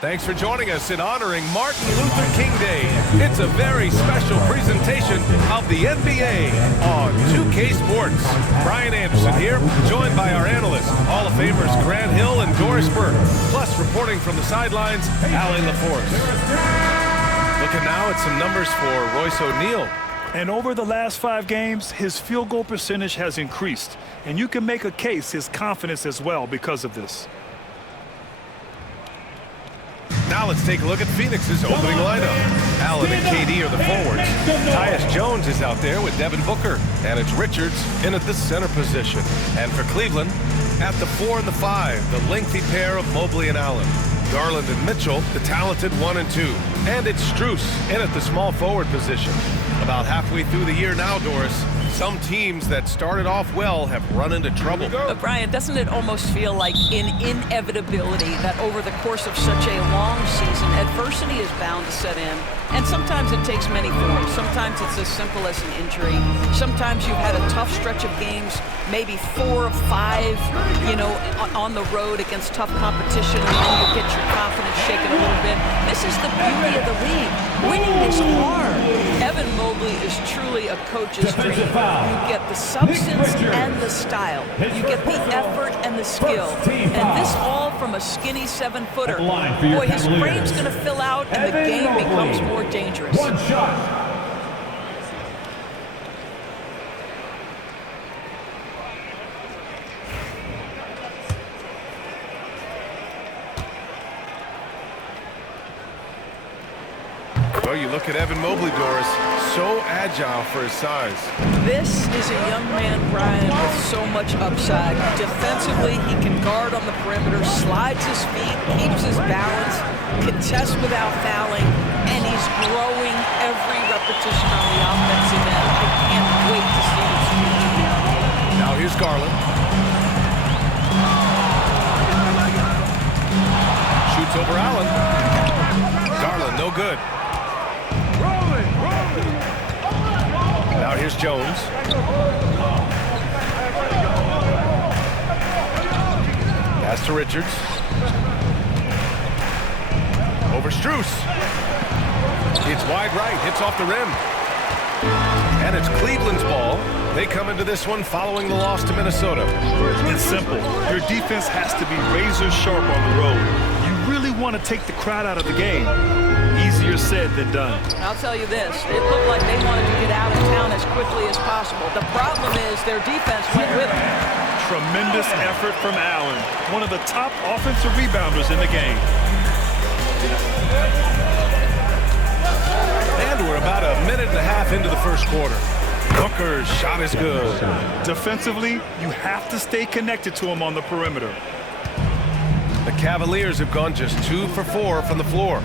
Thanks for joining us in honoring Martin Luther King Day. It's a very special presentation of the NBA on 2K Sports. Brian Anderson here, joined by our analysts, Hall of Famers Grant Hill and Doris Burke, plus reporting from the sidelines, Allie LaForce. Looking now at some numbers for Royce O'Neal. And over the last 5 games, his field goal percentage has increased. And you can make a case his confidence as well because of this. Now let's take a look at Phoenix's opening lineup. Allen and KD are the forwards. Tyus Jones is out there with Devin Booker. And it's Richards in at the center position. And for Cleveland, at the 4 and the 5, the lengthy pair of Mobley and Allen. Garland and Mitchell, the talented 1 and 2. And it's Strus in at the small forward position. About halfway through the year now, Doris, some teams that started off well have run into trouble. But Brian, doesn't it almost feel like an inevitability that over the course of such a long season, adversity is bound to set in? And sometimes it takes many forms. Sometimes it's as simple as an injury. Sometimes you've had a tough stretch of games, maybe 4 of 5, on the road against tough competition, and then you get your confidence shaken a little bit. This is the beauty of the league. Winning is hard. Evan Mobley is truly a coach's dream. You get the substance and the style. You get the effort and the skill. And this all from a skinny 7-footer. Boy, his frame's going to fill out and the game becomes more dangerous. One shot. Well, you look at Evan Mobley, Doris, so agile for his size. This is a young man, Brian, with so much upside. Defensively, he can guard on the perimeter, slides his feet, keeps his balance, contests without fouling, and he's growing every repetition on the offensive end. I can't wait to see his future. Now here's Garland. Shoots over Allen. Garland, no good. Now here's Jones. Pass to Richards. Over Strus. It's wide right, hits off the rim. And it's Cleveland's ball. They come into this one following the loss to Minnesota. It's simple. Your defense has to be razor sharp on the road. You really want to take the crowd out of the game. Easier said than done. I'll tell you this, it looked like they wanted to get out of town as quickly as possible. The problem is their defense went with them. Tremendous effort from Allen, one of the top offensive rebounders in the game. And we're about a minute and a half into the first quarter. Booker's shot is good. Defensively, you have to stay connected to him on the perimeter. The Cavaliers have gone just 2 for 4 from the floor.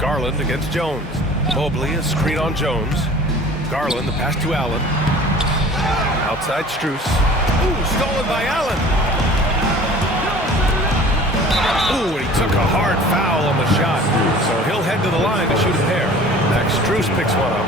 Garland against Jones. Mobley, a screen on Jones. Garland, the pass to Allen. Outside Strus. Ooh, stolen by Allen. Ooh, and he took a hard foul on the shot. So he'll head to the line to shoot a pair. Max Strus picks one up.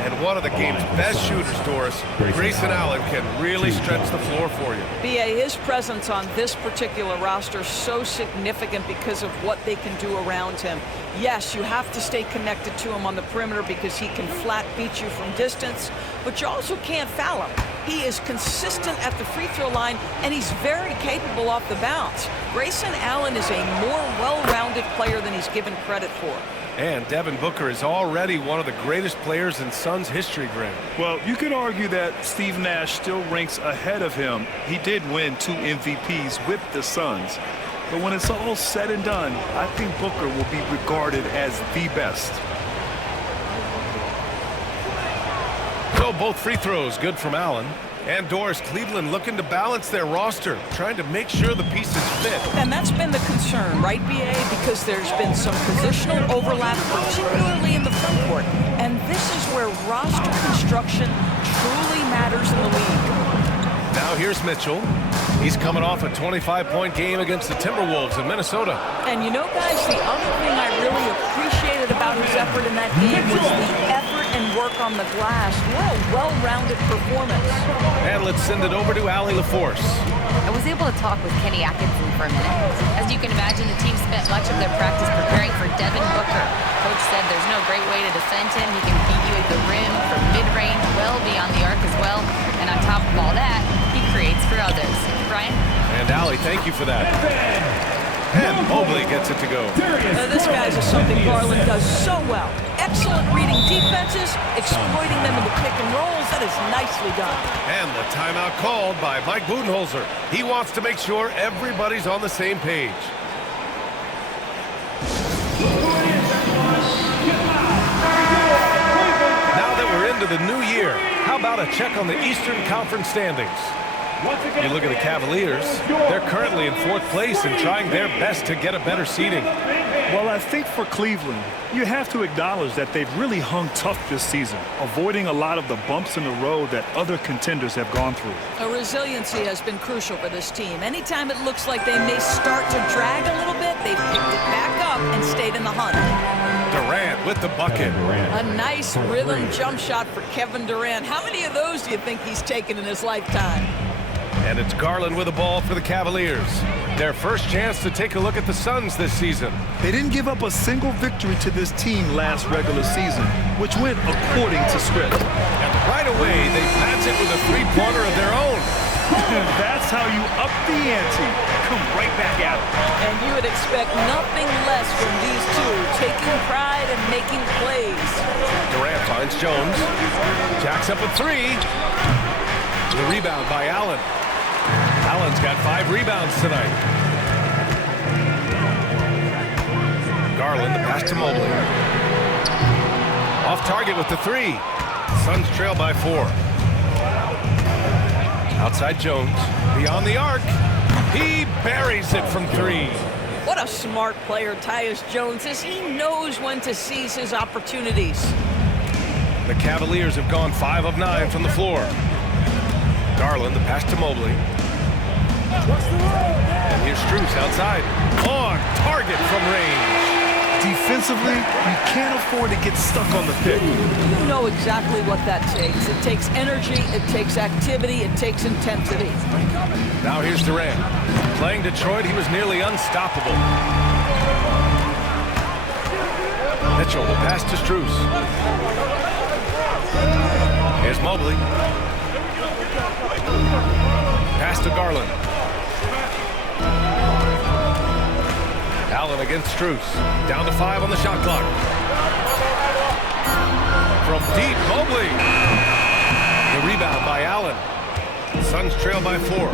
And one of the game's best shooters, Doris, Grayson Allen, can really stretch the floor for you. B.A., his presence on this particular roster is so significant because of what they can do around him. Yes, you have to stay connected to him on the perimeter because he can flat beat you from distance, but you also can't foul him. He is consistent at the free throw line, and he's very capable off the bounce. Grayson Allen is a more well-rounded player than he's given credit for. And Devin Booker is already one of the greatest players in Suns history, Grant. Well, you could argue that Steve Nash still ranks ahead of him. He did win 2 MVPs with the Suns. But when it's all said and done, I think Booker will be regarded as the best. So both free throws good from Allen. And Doris, Cleveland looking to balance their roster, trying to make sure the pieces fit. And that's been the concern, right, B.A.? Because there's been some positional overlap, particularly in the front court. And this is where roster construction truly matters in the league. Now here's Mitchell. He's coming off a 25-point game against the Timberwolves in Minnesota. And you know, guys, the other thing I really appreciated about his effort in that game was the effort and work on the glass. What a well-rounded performance. And let's send it over to Allie LaForce. I was able to talk with Kenny Atkinson for a minute. As you can imagine, the team spent much of their practice preparing for Devin Booker. Coach said there's no great way to defend him. He can beat you at the rim from mid-range, well beyond the arc as well. And on top of all that, he creates for others. Brian? And Allie, thank you for that. And Mobley gets it to go. This guy's is something Garland does so well. Excellent reading defenses, exploiting them in the pick and rolls. That is nicely done. And the timeout called by Mike Budenholzer. He wants to make sure everybody's on the same page. Now that we're into the new year, how about a check on the Eastern Conference standings? You look at the Cavaliers, they're currently in 4th place and trying their best to get a better seeding. Well, I think for Cleveland, you have to acknowledge that they've really hung tough this season, avoiding a lot of the bumps in the road that other contenders have gone through. Resiliency has been crucial for this team. Anytime it looks like they may start to drag a little bit, they've picked it back up and stayed in the hunt. Durant with the bucket. A nice rhythm jump shot for Kevin Durant. How many of those do you think he's taken in his lifetime? And it's Garland with the ball for the Cavaliers. Their first chance to take a look at the Suns this season. They didn't give up a single victory to this team last regular season, which went according to script. And right away, they match it with a three-pointer of their own. That's how you up the ante. Come right back at it. And you would expect nothing less from these two, taking pride and making plays. Durant finds Jones. Jacks up a three. The rebound by Allen. Allen's got 5 rebounds tonight. Garland, the pass to Mobley. Off target with the 3. Suns trail by 4. Outside Jones. Beyond the arc. He buries it from 3. What a smart player Tyus Jones is. He knows when to seize his opportunities. The Cavaliers have gone 5 of 9 from the floor. Garland, the pass to Mobley. And here's Strus outside. On target from range. Defensively, you can't afford to get stuck on the pick. You know exactly what that takes. It takes energy, it takes activity, it takes intensity. Now here's Durant. Playing Detroit, he was nearly unstoppable. Mitchell, the pass to Strus. Here's Mobley. Pass to Garland. Allen against Strus. Down to 5 on the shot clock. From deep, Mobley. The rebound by Allen. Suns trail by 4.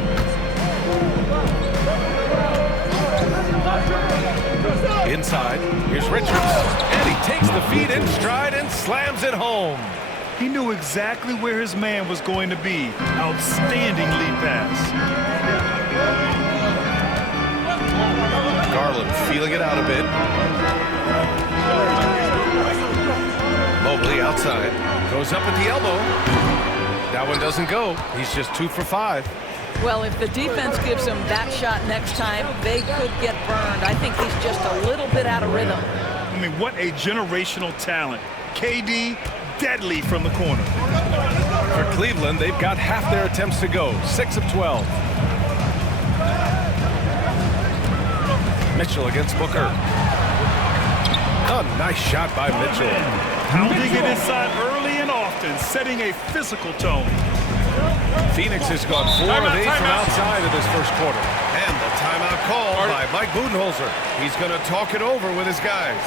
Inside, here's Richards. And he takes the feed in stride and slams it home. He knew exactly where his man was going to be. Outstanding lead pass. Garland feeling it out a bit. Mobley outside. Goes up at the elbow. That one doesn't go. He's just 2 for 5. Well, if the defense gives him that shot next time, they could get burned. I think he's just a little bit out of rhythm. I mean, what a generational talent. KD, deadly from the corner. For Cleveland, they've got half their attempts to go. 6 of 12. Mitchell against Booker. A nice shot by Mitchell. Pounding it inside early and often, setting a physical tone. Phoenix has gone 4 of 8 from outside of this first quarter. And the timeout called by Mike Budenholzer. He's going to talk it over with his guys.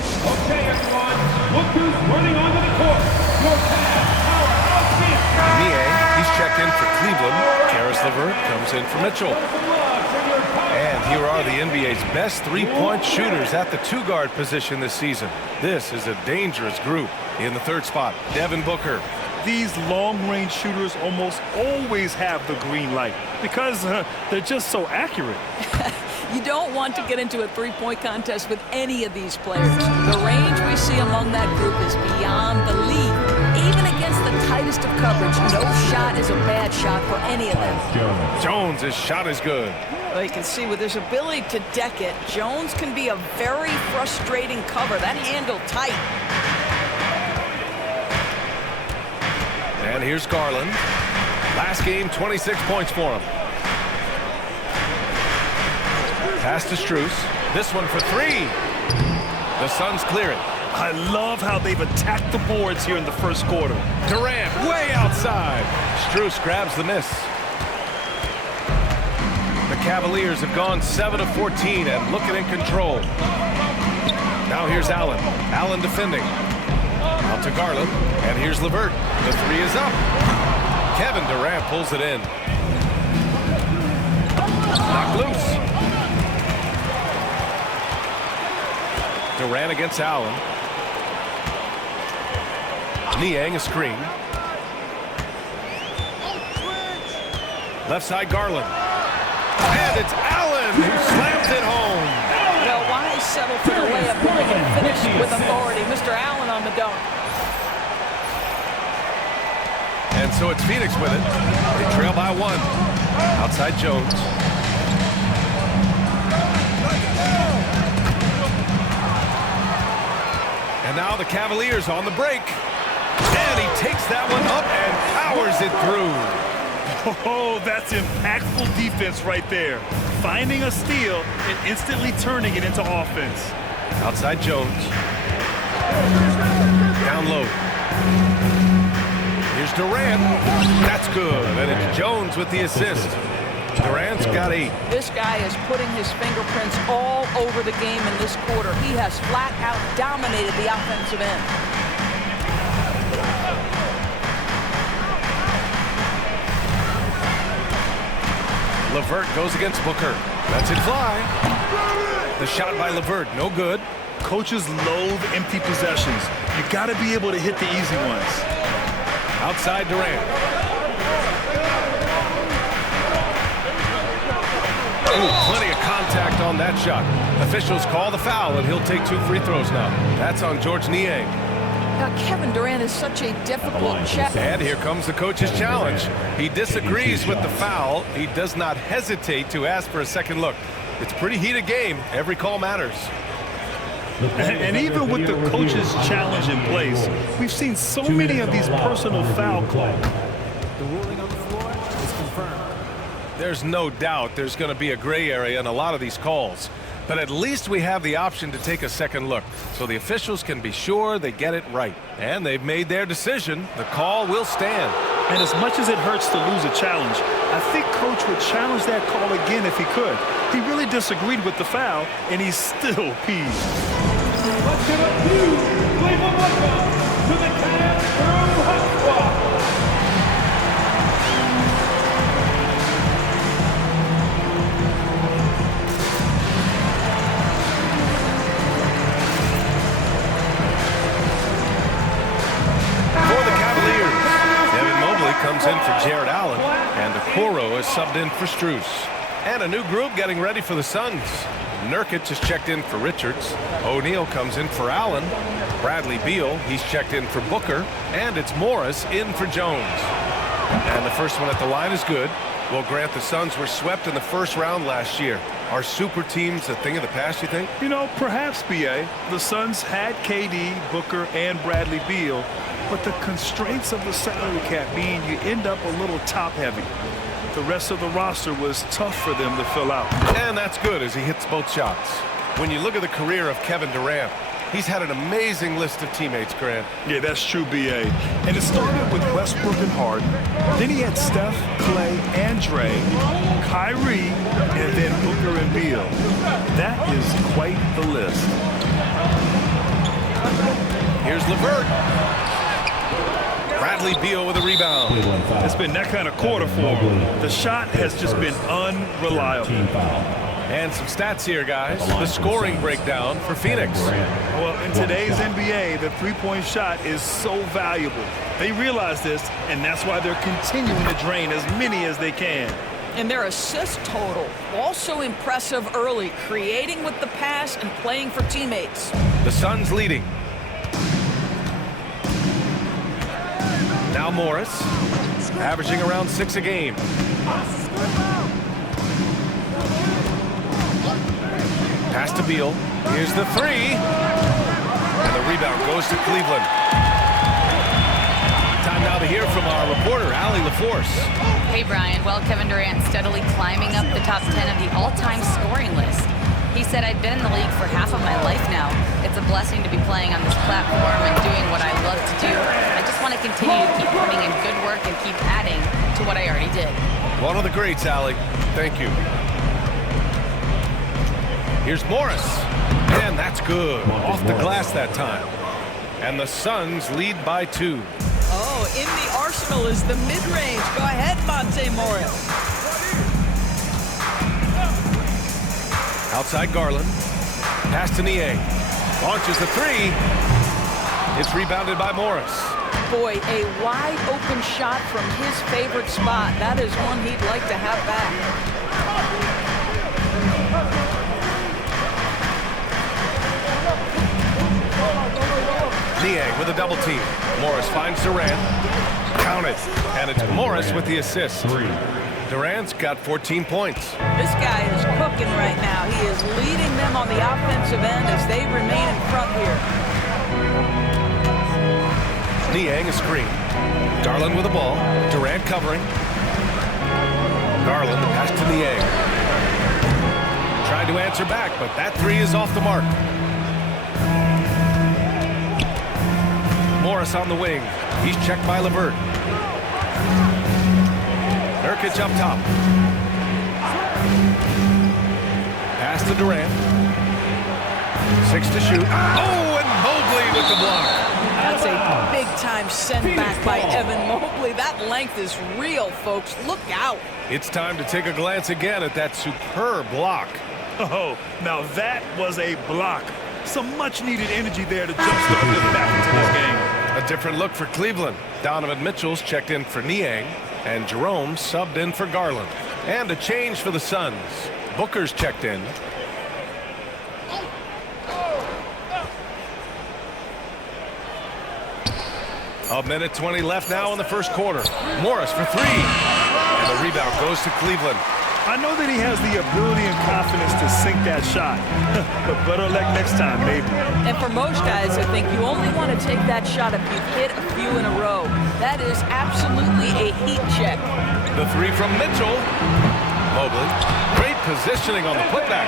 Okay, everyone. Look who's running onto the court. Your powerhouse defense. He's checked in for Cleveland. Karis LeVert comes in for Mitchell. And here are the NBA's best three-point shooters at the 2-guard position this season. This is a dangerous group. In the 3rd spot, Devin Booker. These long-range shooters almost always have the green light because they're just so accurate. You don't want to get into a three-point contest with any of these players. The range we see among that group is beyond belief. Even against the tightest of coverage, no shot is a bad shot for any of them. Jones' shot is good. Well, you can see with his ability to deck it, Jones can be a very frustrating cover. That handle tight. And here's Garland. Last game, 26 points for him. Pass to Strus. This one for three. The Suns clear it. I love how they've attacked the boards here in the first quarter. Durant way outside. Strus grabs the miss. The Cavaliers have gone 7 of 14 and looking in control. Now here's Allen. Allen defending. Out to Garland. And here's LeVert. The three is up. Kevin Durant pulls it in. Knocked loose. Durant against Allen. Niang a screen. Left side Garland. And it's Allen who slams it home. Well, why settle for the layup when they can finish with authority? Mr. Allen on the dunk. And so it's Phoenix with it. They trail by one. Outside Jones. And now the Cavaliers on the break. And he takes that one up and powers it through. Oh, that's impactful defense right there. Finding a steal and instantly turning it into offense. Outside Jones. Down low. Here's Durant. That's good. And it's Jones with the assist. Durant's got 8. This guy is putting his fingerprints all over the game in this quarter. He has flat out dominated the offensive end. LeVert goes against Booker. Lets it fly. The shot by LeVert, no good. Coaches loathe empty possessions. You got to be able to hit the easy ones. Outside Durant. Ooh, plenty of contact on that shot. Officials call the foul, and he'll take 2 free throws now. That's on George Niang. Now, Kevin Durant is such a difficult check. And here comes the coach's challenge. He disagrees with the foul. He does not hesitate to ask for a second look. It's a pretty heated game. Every call matters. And even with the coach's challenge in place, we've seen so many of these personal foul calls. The ruling on the floor is confirmed. There's no doubt there's going to be a gray area in a lot of these calls. But at least we have the option to take a second look, so the officials can be sure they get it right. And they've made their decision. The call will stand. And as much as it hurts to lose a challenge, I think Coach would challenge that call again if he could. He really disagreed with the foul, and he's still peeved. Let's give a huge Cleveland welcome to the Cavs Crew Hot Squad. Comes in for Jared Allen, and Okoro is subbed in for Strus. And a new group getting ready for the Suns. Nurkic is checked in for Richards. O'Neal comes in for Allen. Bradley Beal, he's checked in for Booker. And it's Morris in for Jones. And the first one at the line is good. Well, Grant, the Suns were swept in the first round last year. Are super teams a thing of the past, you think? You know, perhaps, B.A. The Suns had KD, Booker, and Bradley Beal, but the constraints of the salary cap mean you end up a little top-heavy. The rest of the roster was tough for them to fill out. And that's good as he hits both shots. When you look at the career of Kevin Durant, he's had an amazing list of teammates, Grant. Yeah, that's true, B.A. And it started with Westbrook and Harden. Then he had Steph, Clay, and Dre, Kyrie, and then Booker and Beal. That is quite the list. Here's LeVert. Bradley Beal with a rebound. It's been that kind of quarter for him. The shot has just been unreliable. And some stats here, guys. The scoring breakdown for Phoenix. Well, in today's NBA, the three-point shot is so valuable. They realize this, and that's why they're continuing to drain as many as they can. And their assist total, also impressive early, creating with the pass and playing for teammates. The Suns leading. Now Morris, averaging around 6 a game. Pass to Beal. Here's the three. And the rebound goes to Cleveland. Time now to hear from our reporter, Allie LaForce. Hey, Brian. Well, Kevin Durant steadily climbing up the top 10 of the all-time scoring list. He said, I've been in the league for half of my life now. It's a blessing to be playing on this platform and doing what I love to do. I just want to continue to keep putting in good work and keep adding to what I already did. One of the greats, Allie. Thank you. Here's Morris. And that's good. Off the glass that time. And the Suns lead by 2. Oh, in the arsenal is the mid-range. Go ahead, Monte Morris. Outside Garland. Pass to Niang. Launches the three. It's rebounded by Morris. Boy, a wide open shot from his favorite spot. That is one he'd like to have back. Niang with a double team. Morris finds Durant. Count it. And it's Morris with the assist. Durant's got 14 points. This guy is cooking right now. He is leading them on the offensive end as they remain in front here. Niang a screen. Garland with the ball. Durant covering. Garland pass to Niang. Tried to answer back, but that three is off the mark. Morris on the wing. He's checked by LeVert. Nurkic up top. Pass to Durant. 6 to shoot. Oh, and Mobley with the block. That's a big-time send back by Evan Mobley. That length is real, folks. Look out. It's time to take a glance again at that superb block. Oh, now that was a block. Some much-needed energy there to jumpstart them back into this game. A different look for Cleveland. Donovan Mitchell's checked in for Niang, and Jerome subbed in for Garland. And a change for the Suns. Booker's checked in. A minute 20 left now in the first quarter. Morris for three. And the rebound goes to Cleveland. I know that he has the ability and confidence to sink that shot, but better luck next time, maybe. And for most guys, I think you only want to take that shot if you've hit a few in a row. That is absolutely a heat check. The three from Mitchell. Mobley. Great positioning on the putback.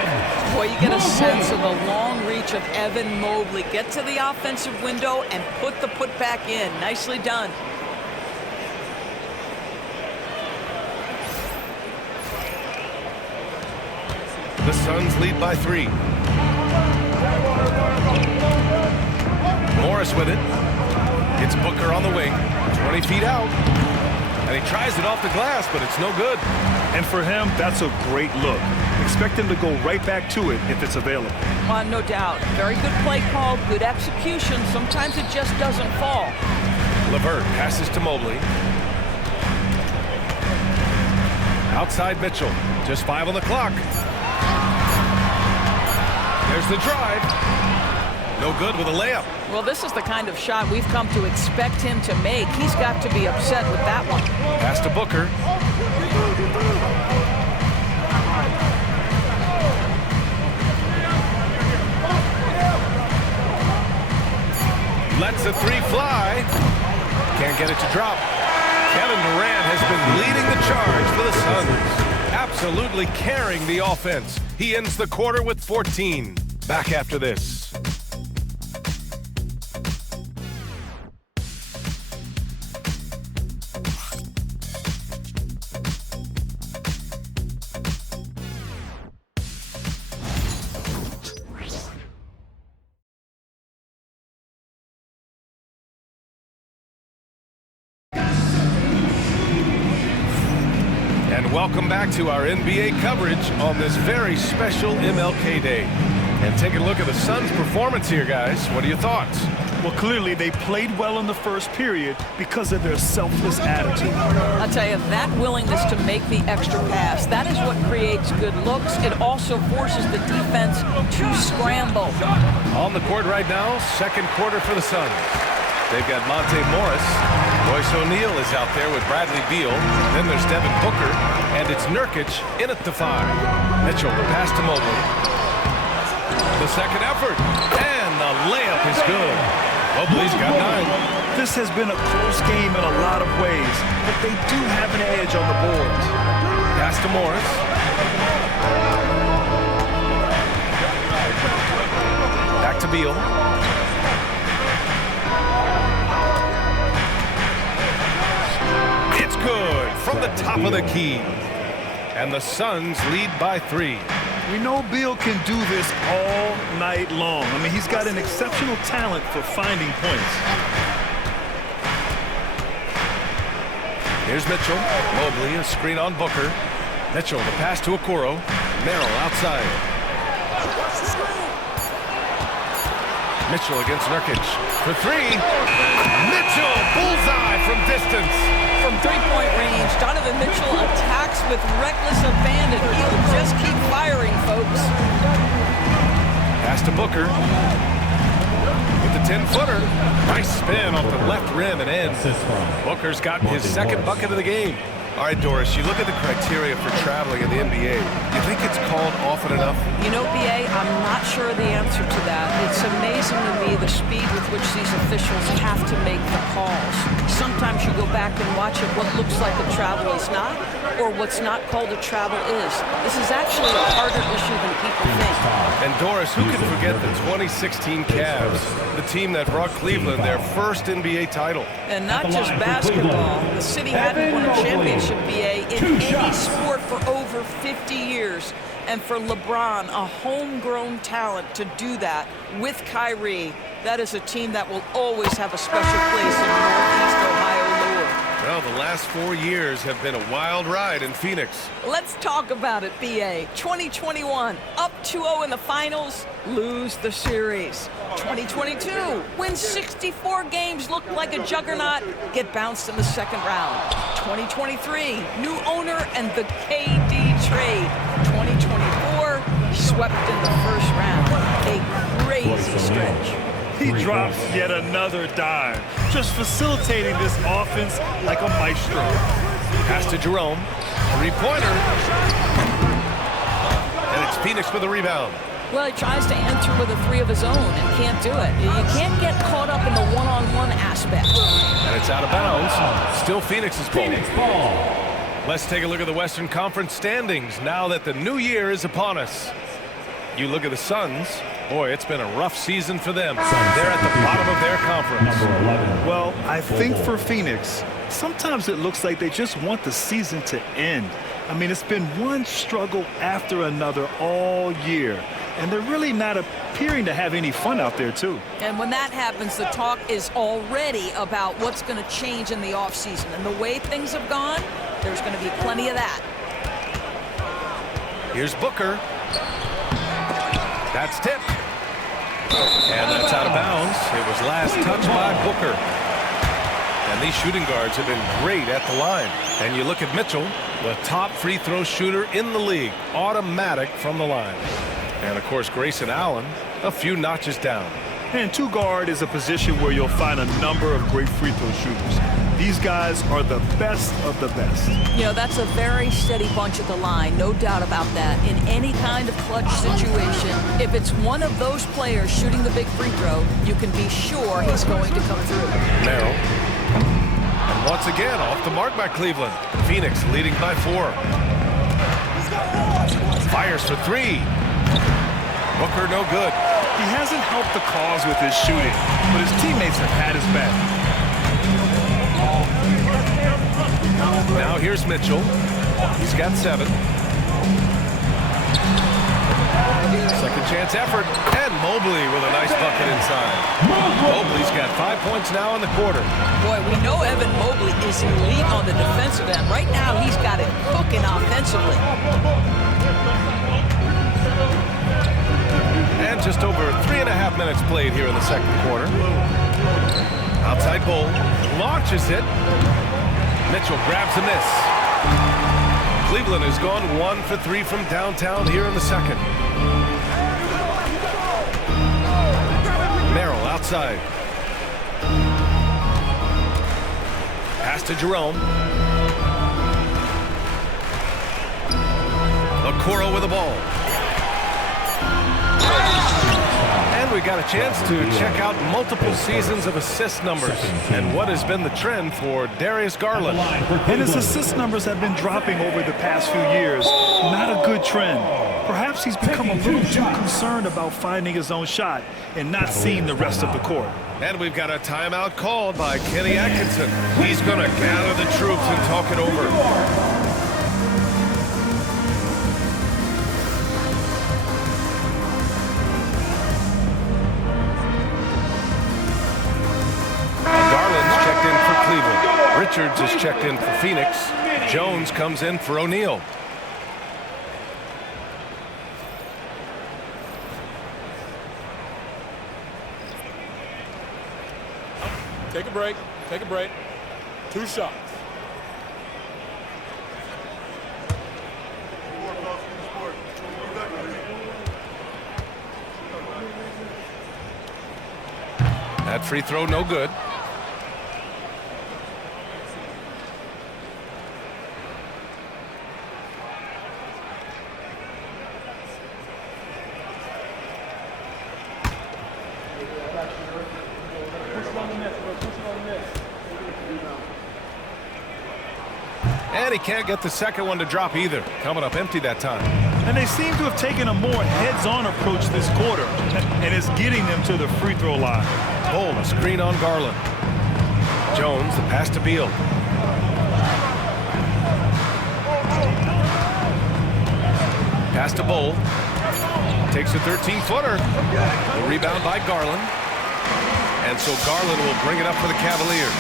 Boy, you get a sense of the long reach of Evan Mobley. Get to the offensive window and put the putback in. Nicely done. The Suns lead by 3. Morris with it. It's Booker on the wing. 20 feet out. And he tries it off the glass, but it's no good. And for him, that's a great look. Expect him to go right back to it if it's available. No doubt. Very good play call, good execution. Sometimes it just doesn't fall. LeVert passes to Mobley. Outside Mitchell. Just 5 on the clock. There's the drive. No good with a layup. Well, this is the kind of shot we've come to expect him to make. He's got to be upset with that one. Pass to Booker. Lets the three fly. Can't get it to drop. Kevin Durant has been leading the charge for the Suns. Absolutely carrying the offense. He ends the quarter with 14. Back after this. And welcome back to our NBA coverage on this very special MLK Day. And take a look at the Suns' performance here, guys. What are your thoughts? Well, clearly they played well in the first period because of their selfless attitude. I'll tell you, that willingness to make the extra pass, that is what creates good looks. It also forces the defense to scramble. On the court right now, second quarter for the Suns. They've got Monte Morris. Royce O'Neal is out there with Bradley Beal. Then there's Devin Booker. And it's Nurkic in at the 5. Mitchell, the pass to Mobley. the second effort. And the layup is good. Mobley's got 9. This has been a close game in a lot of ways, but they do have an edge on the boards. Pass to Morris. Back to Beal. It's good from the top of the key. And the Suns lead by 3. We know Beal can do this all night long. I mean, he's got an exceptional talent for finding points. Here's Mitchell. Mobley, a screen on Booker. Mitchell, the pass to Okoro. Merrill outside. Mitchell against Nurkic. For 3. Mitchell, bullseye from distance. From three-point range, Donovan Mitchell attacks with reckless abandon. He'll just keep firing, folks. Pass to Booker. With the 10-footer. Nice spin off the left rim and in. Booker's gotten his second bucket of the game. All right, Doris, you look at the criteria for traveling in the NBA. You think it's called often enough? You know, BA, I'm not sure the answer to that. It's amazing to me the speed with which these officials have to make the calls. Sometimes you go back and watch it, what looks like a travel is not, or what's not called a travel is. This is actually a harder issue than people think. And Doris, who can forget the 2016 Cavs, the team that brought Cleveland their first NBA title? And not just basketball. The city hadn't won a championship, BA, in any sport for over 50 years. And for LeBron, a homegrown talent, to do that with Kyrie, that is a team that will always have a special place in Northeast Ohio lore. Well, the last 4 years have been a wild ride in Phoenix. Let's talk about it, BA. 2021, up 2-0 in the finals, lose the series. 2022, win 64 games, look like a juggernaut, get bounced in the second round. 2023, new owner and the KD trade. 2024, swept in the first round. A crazy stretch. He drops yet another dime, just facilitating this offense like a maestro. Pass to Jerome. 3-pointer. And it's Phoenix with a rebound. Well, he tries to answer with a 3 of his own and can't do it. You can't get caught up in the one-on-one aspect. And it's out of bounds. Still Phoenix's ball. Let's take a look at the Western Conference standings now that the new year is upon us. You look at the Suns. Boy, it's been a rough season for them. They're at the bottom of their conference. Well, I think for Phoenix, sometimes it looks like they just want the season to end. I mean, it's been one struggle after another all year, and they're really not appearing to have any fun out there, too. And when that happens, the talk is already about what's going to change in the offseason. And the way things have gone, there's going to be plenty of that. Here's Booker. That's tipped. And that's out of bounds. It was last touched by Booker. And these shooting guards have been great at the line. And you look at Mitchell, the top free throw shooter in the league, automatic from the line. And of course, Grayson Allen, a few notches down. And two guard is a position where you'll find a number of great free throw shooters. These guys are the best of the best. You know, that's a very steady bunch at the line, no doubt about that. In any kind of clutch situation, if it's one of those players shooting the big free throw, you can be sure he's going to come through. Merrill. And once again, off the mark by Cleveland. Phoenix leading by 4. Fires for 3. Booker no good. He hasn't helped the cause with his shooting, but his teammates have had his back. Now here's Mitchell. He's got 7. Second chance effort. And Mobley with a nice bucket inside. Mobley's got 5 points now in the quarter. Boy, we know Evan Mobley is elite on the defensive end. Right now, he's got it cooking offensively. And just over 3.5 minutes played here in the second quarter. Outside Bull. Launches it. Mitchell grabs a miss. Cleveland has gone 1 for 3 from downtown here in the second. Merrill outside. Pass to Jerome. Okoro with the ball. And we got a chance to check out multiple seasons of assist numbers and what has been the trend for Darius Garland. And his assist numbers have been dropping over the past few years. Not a good trend. Perhaps he's become a little too concerned about finding his own shot and not seeing the rest of the court. And we've got a timeout called by Kenny Atkinson. He's going to gather the troops and talk it over. Garland's checked in for Cleveland. Richards is checked in for Phoenix. Jones comes in for O'Neal. Take a break. Take a break. 2 shots. That free throw no good. And he can't get the second one to drop either. Coming up empty that time. And they seem to have taken a more heads-on approach this quarter, and it's getting them to the free throw line. Bull, a screen on Garland. Jones, the pass to Beal. Pass to Bull. Takes a 13-footer. The rebound by Garland. And so Garland will bring it up for the Cavaliers.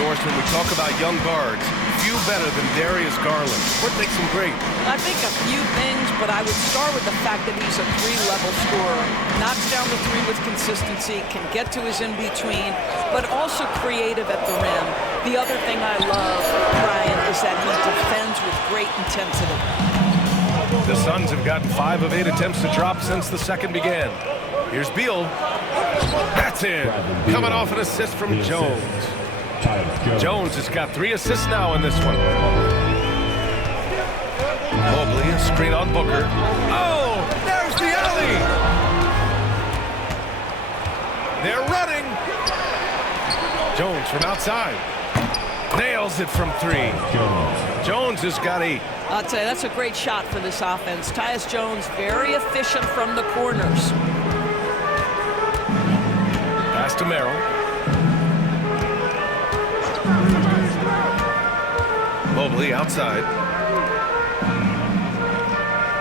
Doris, when we talk about young guards, few better than Darius Garland. What makes him great? I think a few things, but I would start with the fact that he's a 3-level scorer. Knocks down the 3 with consistency, can get to his in-between, but also creative at the rim. The other thing I love, Brian, is that he defends with great intensity. The Suns have gotten 5 of 8 attempts to drop since the second began. Here's Beal. That's in. Coming off an assist from Jones. Jones has got 3 assists now in this one. Mobley, a screen on Booker. Oh, there's the alley. They're running. Jones from outside. Nails it from 3. Jones has got 8. I'll tell you, that's a great shot for this offense. Tyus Jones, very efficient from the corners. Pass to Merrill. Mobley outside.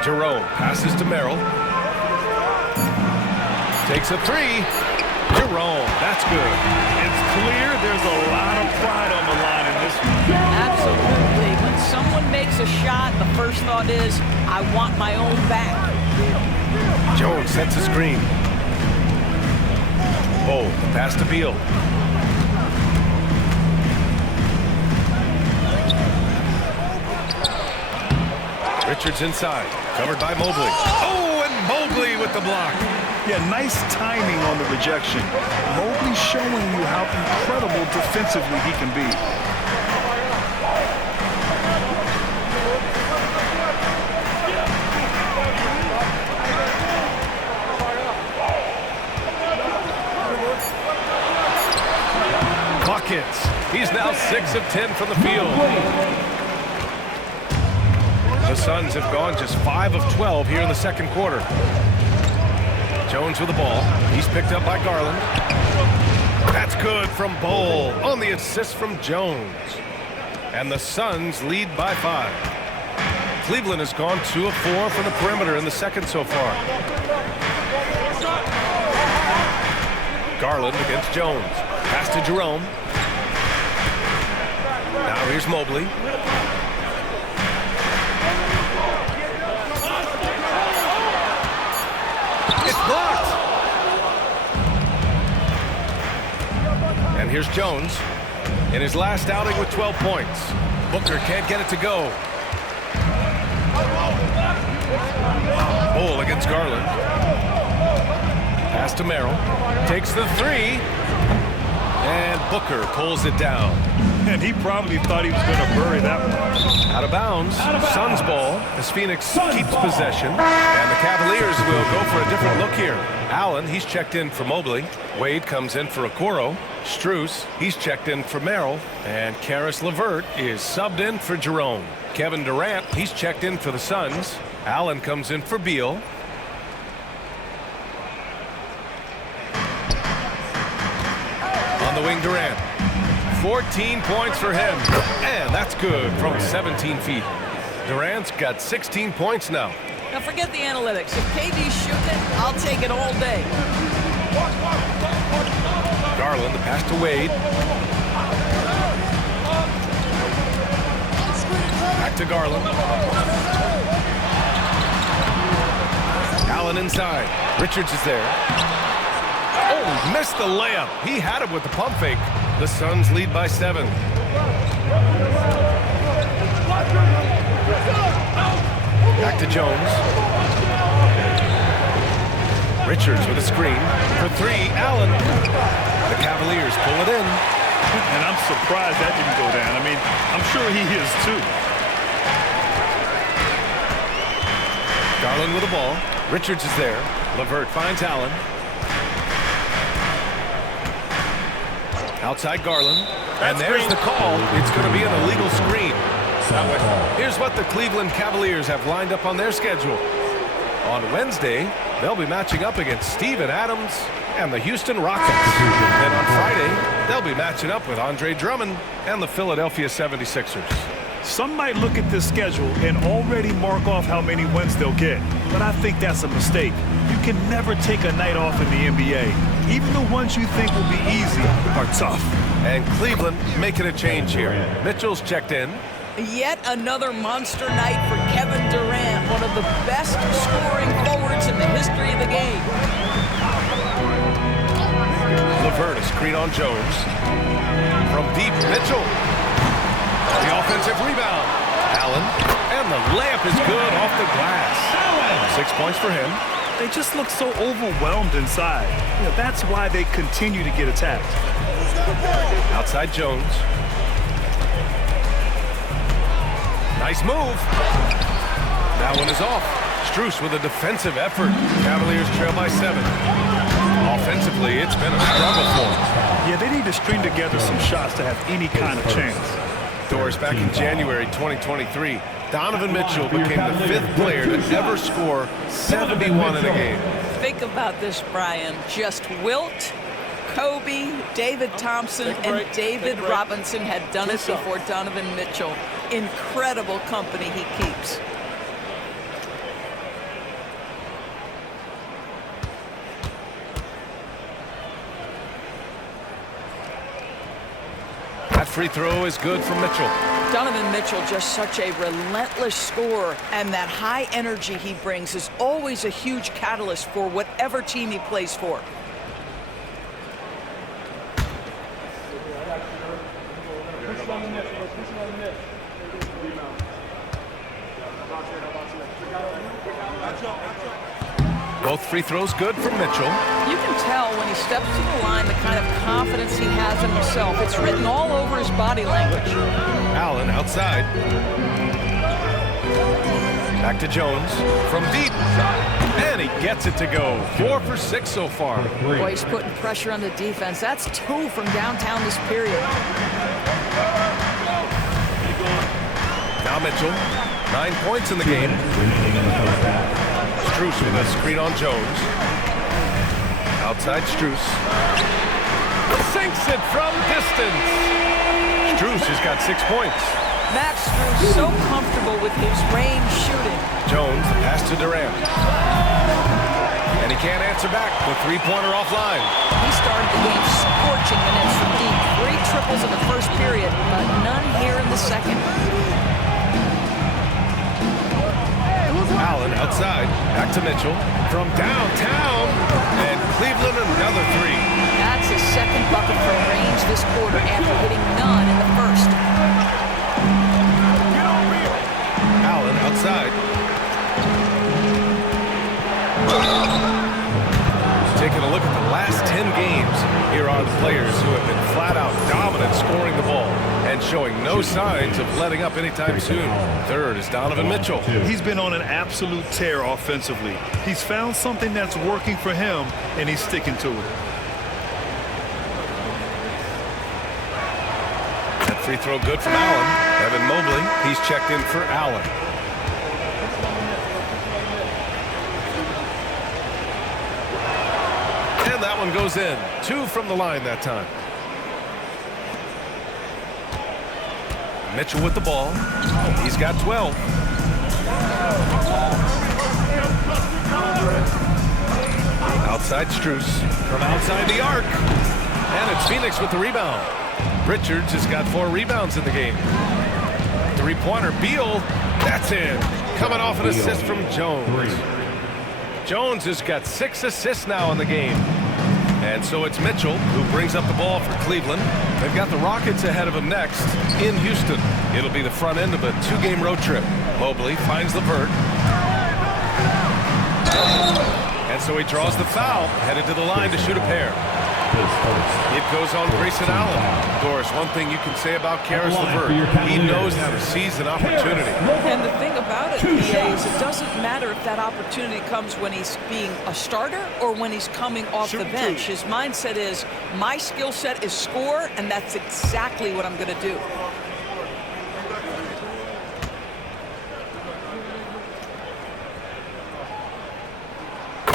Jerome passes to Merrill. Takes a 3. Jerome, that's good. It's clear there's a lot of pride on the line in this one. Absolutely. When someone makes a shot, the first thought is, I want my own back. Jones sets a screen. Oh, pass to Beal. Richards inside, covered by Mobley. Oh, and Mobley with the block. Yeah, nice timing on the rejection. Mobley showing you how incredible defensively he can be. Buckets. He's now 6 of 10 from the field. The Suns have gone just 5 of 12 here in the second quarter. Jones with the ball. He's picked up by Garland. That's good from Bull on the assist from Jones. And the Suns lead by 5. Cleveland has gone 2 of 4 from the perimeter in the second so far. Garland against Jones. Pass to Jerome. Now here's Mobley. It's blocked. And here's Jones in his last outing with 12 points. Booker can't get it to go. Bull against Garland. Pass to Merrill. Takes the 3. And Booker pulls it down. And he probably thought he was going to bury that one. Out of bounds. Suns ball as Phoenix keeps possession. And the Cavaliers will go for a different look here. Allen, he's checked in for Mobley. Wade comes in for Okoro. Strus, he's checked in for Merrill. And Karis LeVert is subbed in for Jerome. Kevin Durant, he's checked in for the Suns. Allen comes in for Beal. On the wing, Durant. 14 points for him. And that's good from 17 feet. Durant's got 16 points now. Now forget the analytics. If KD's shooting it, I'll take it all day. Garland, the pass to Wade. Back to Garland. Allen inside. Richards is there. Oh, missed the layup. He had it with the pump fake. The Suns lead by 7. Back to Jones. Richards with a screen. For 3, Allen. The Cavaliers pull it in. And I'm surprised that didn't go down. I mean, I'm sure he is too. Garland with the ball. Richards is there. LeVert finds Allen. Outside Garland. And there's the call. It's going to be an illegal screen. Here's what the Cleveland Cavaliers have lined up on their schedule. On Wednesday, they'll be matching up against Steven Adams and the Houston Rockets. Then on Friday, they'll be matching up with Andre Drummond and the Philadelphia 76ers. Some might look at this schedule and already mark off how many wins they'll get. But I think that's a mistake. You can never take a night off in the NBA. Even the ones you think will be easy are tough. And Cleveland making a change here. Mitchell's checked in. Yet another monster night for Kevin Durant, one of the best scoring forwards in the history of the game. LeVert, a screen on Jones. From deep, Mitchell. The offensive rebound. Allen. And the layup is good off the glass. 6 points for him. They just look so overwhelmed inside. You know, that's why they continue to get attacked. Outside Jones. Nice move. That one is off. Strus with a defensive effort. Cavaliers trail by 7. Offensively, it's been a struggle for them. Yeah, they need to string together some shots to have any kind of chance. Doris, back in January 2023, Donovan Mitchell became the 5th player to ever score 71 in a game. Think about this, Brian. Just Wilt, Kobe, David Thompson, and David Robinson had done it before Donovan Mitchell. Incredible company he keeps. That free throw is good for Mitchell. Donovan Mitchell, just such a relentless scorer, and that high energy he brings is always a huge catalyst for whatever team he plays for. Both free throws good for Mitchell. You can tell when he steps to the line the kind of confidence he has in himself. It's written all over his body language. Allen outside. Back to Jones from deep. And he gets it to go. 4 for 6 so far. Boy, he's putting pressure on the defense. That's 2 from downtown this period. Now Mitchell. 9 points in the game. Strus with a screen on Jones. Outside Strus. Sinks it from distance. Strus has got 6 points. Max Strus so comfortable with his range shooting. Jones, the pass to Durant. And he can't answer back. The three-pointer offline. He started the game scorching minutes from deep. 3 triples in the first period, but none here in the second. Allen outside. Back to Mitchell. From downtown. And Cleveland another 3. That's his second bucket from range this quarter after hitting none in the first. Allen outside. Taking a look at the last 10 games here on players who have been flat out dominant scoring the ball and showing no signs of letting up anytime soon. Third is Donovan Mitchell. He's been on an absolute tear offensively. He's found something that's working for him, and he's sticking to it. That free throw good from Allen. Evan Mobley, he's checked in for Allen. And that one goes in. 2 from the line that time. Mitchell with the ball. He's got 12. Outside Strus from outside the arc. And it's Phoenix with the rebound. Richards has got 4 rebounds in the game. Three-pointer, Beal. That's in. Coming off an assist from Jones. Jones has got 6 assists now in the game. And so it's Mitchell who brings up the ball for Cleveland. They've got the Rockets ahead of them next in Houston. It'll be the front end of a 2-game road trip. Mobley finds LeVert. And so he draws the foul, headed to the line to shoot a pair. It goes on Grayson Allen. Doris, one thing you can say about Karis LeVert, he knows how to seize an opportunity. And the thing about it, BA, is it doesn't matter if that opportunity comes when he's being a starter or when he's coming off the bench. His mindset is, my skill set is score, and that's exactly what I'm going to do.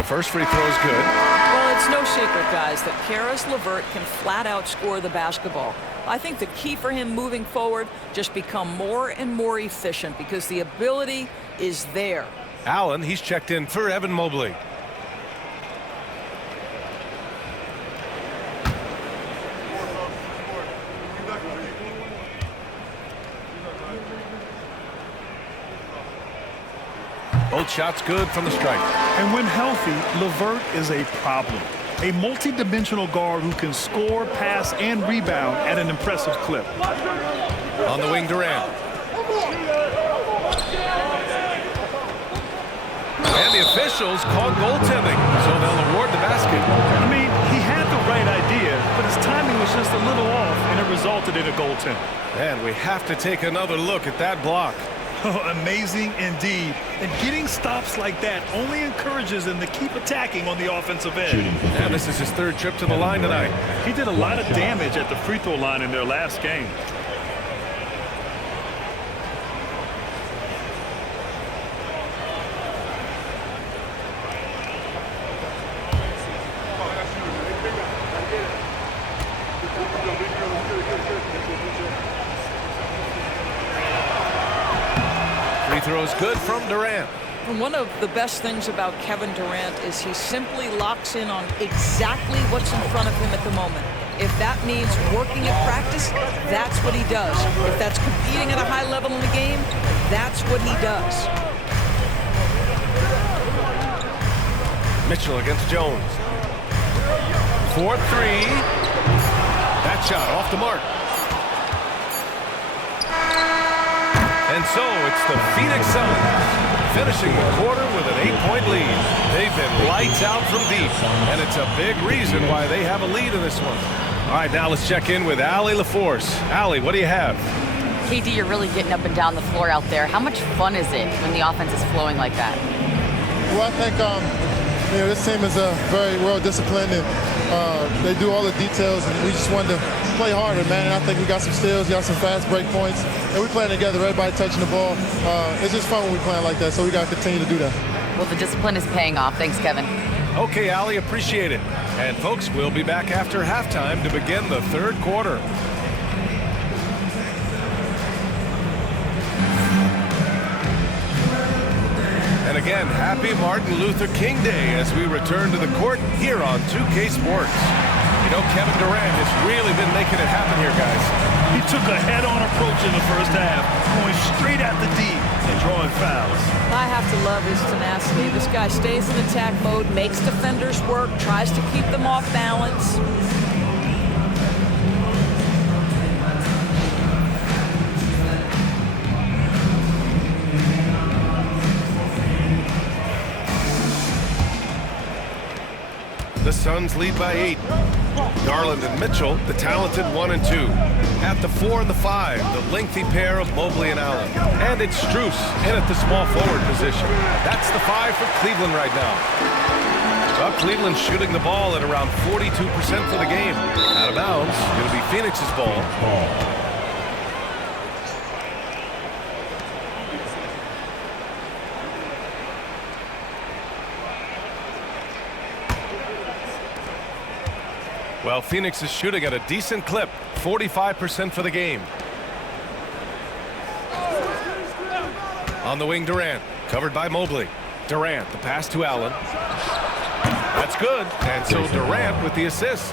First free throw is good. Well, it's no secret, guys, that Karis LeVert can flat out score the basketball. I think the key for him moving forward, just become more and more efficient because the ability is there. Allen, he's checked in for Evan Mobley. Both shots good from the stripe. And when healthy, LeVert is a problem. A multi-dimensional guard who can score, pass, and rebound at an impressive clip. On the wing, Durant. And the officials called goaltending, so they'll award the basket. I mean, he had the right idea, but his timing was just a little off, and it resulted in a goaltend. And we have to take another look at that block. Amazing indeed. And getting stops like that only encourages him to keep attacking on the offensive end. And this is his 3rd trip to the line tonight. He did a lot of damage at the free throw line in their last game. Free throw is good from Durant. And one of the best things about Kevin Durant is he simply locks in on exactly what's in front of him at the moment. If that means working at practice, that's what he does. If that's competing at a high level in the game, that's what he does. Mitchell against Jones. 4-3. That shot off the mark. And so it's the Phoenix Suns finishing the quarter with an 8-point lead. They've been lights out from deep, and it's a big reason why they have a lead in this one. All right, now let's check in with Allie LaForce. Allie, what do you have? KD, you're really getting up and down the floor out there. How much fun is it when the offense is flowing like that? Well, I think this team is very well disciplined, and they do all the details, and we just wanted to play harder, man. And I think we got some steals, got some fast break points, and we playing together, everybody touching the ball. It's just fun when we playing like that, so we got to continue to do that. Well, the discipline is paying off. Thanks, Kevin. Okay, Allie, appreciate it. And folks, we'll be back after halftime to begin the 3rd quarter. And again, happy Martin Luther King Day as we return to the court here on 2K Sports. You know, Kevin Durant has really been making it happen here, guys. He took a head-on approach in the first half, going straight at the D and drawing fouls. I have to love his tenacity. This guy stays in attack mode, makes defenders work, tries to keep them off balance. The Suns lead by 8. Garland and Mitchell, the talented 1 and 2. At the 4 and the 5, the lengthy pair of Mobley and Allen. And it's Strus in at the small forward position. That's the 5 for Cleveland right now. Well, Cleveland's shooting the ball at around 42% for the game. Out of bounds, it'll be Phoenix's ball. Well, Phoenix is shooting at a decent clip, 45% for the game. On the wing, Durant, covered by Mobley. Durant, the pass to Allen. That's good, and so Durant with the assist.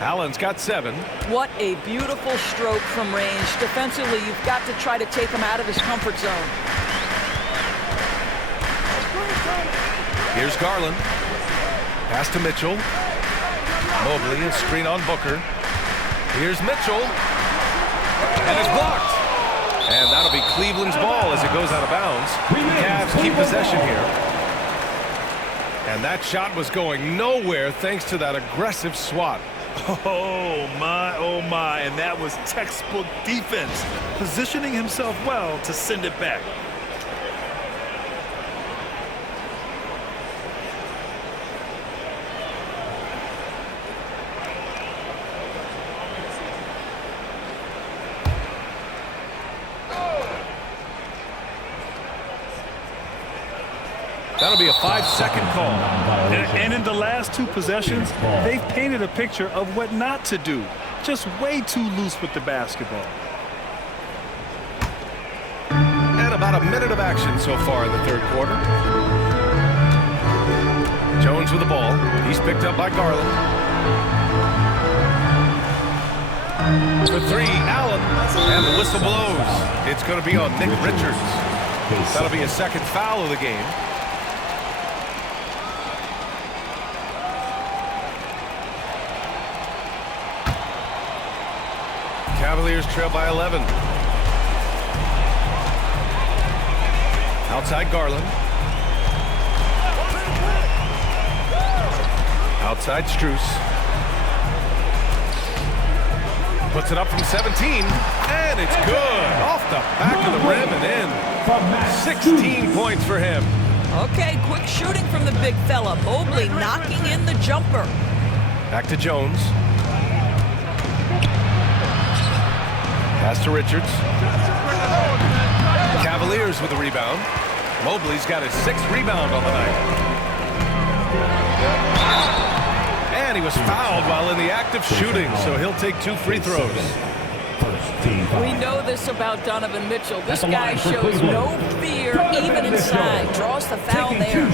Allen's got 7. What a beautiful stroke from range. Defensively, you've got to try to take him out of his comfort zone. Here's Garland. Pass to Mitchell. Mobley, a screen on Booker. Here's Mitchell. And it's blocked. And that'll be Cleveland's ball as it goes out of bounds. The Cavs keep possession here. And that shot was going nowhere thanks to that aggressive swat. Oh my, and that was textbook defense, positioning himself well to send it back. That'll be a 5-second call. And in the last 2 possessions, they've painted a picture of what not to do. Just way too loose with the basketball. And about a minute of action so far in the third quarter. Jones with the ball. He's picked up by Garland. For 3, Allen. And the whistle blows. It's going to be on Nick Richards. That'll be a second foul of the game. Cavaliers trail by 11. Outside Garland. Outside Strus. Puts it up from 17. And it's good. Off the back of the rim and in. 16 points for him. Okay, quick shooting from the big fella. Mobley knocking in the jumper. Back to Jones. Pass to Richards. Cavaliers with the rebound. Mobley's got his 6th rebound on the night. And he was fouled while in the act of shooting, so he'll take 2 free throws. We know this about Donovan Mitchell. This guy shows no fear even inside. Draws the foul there.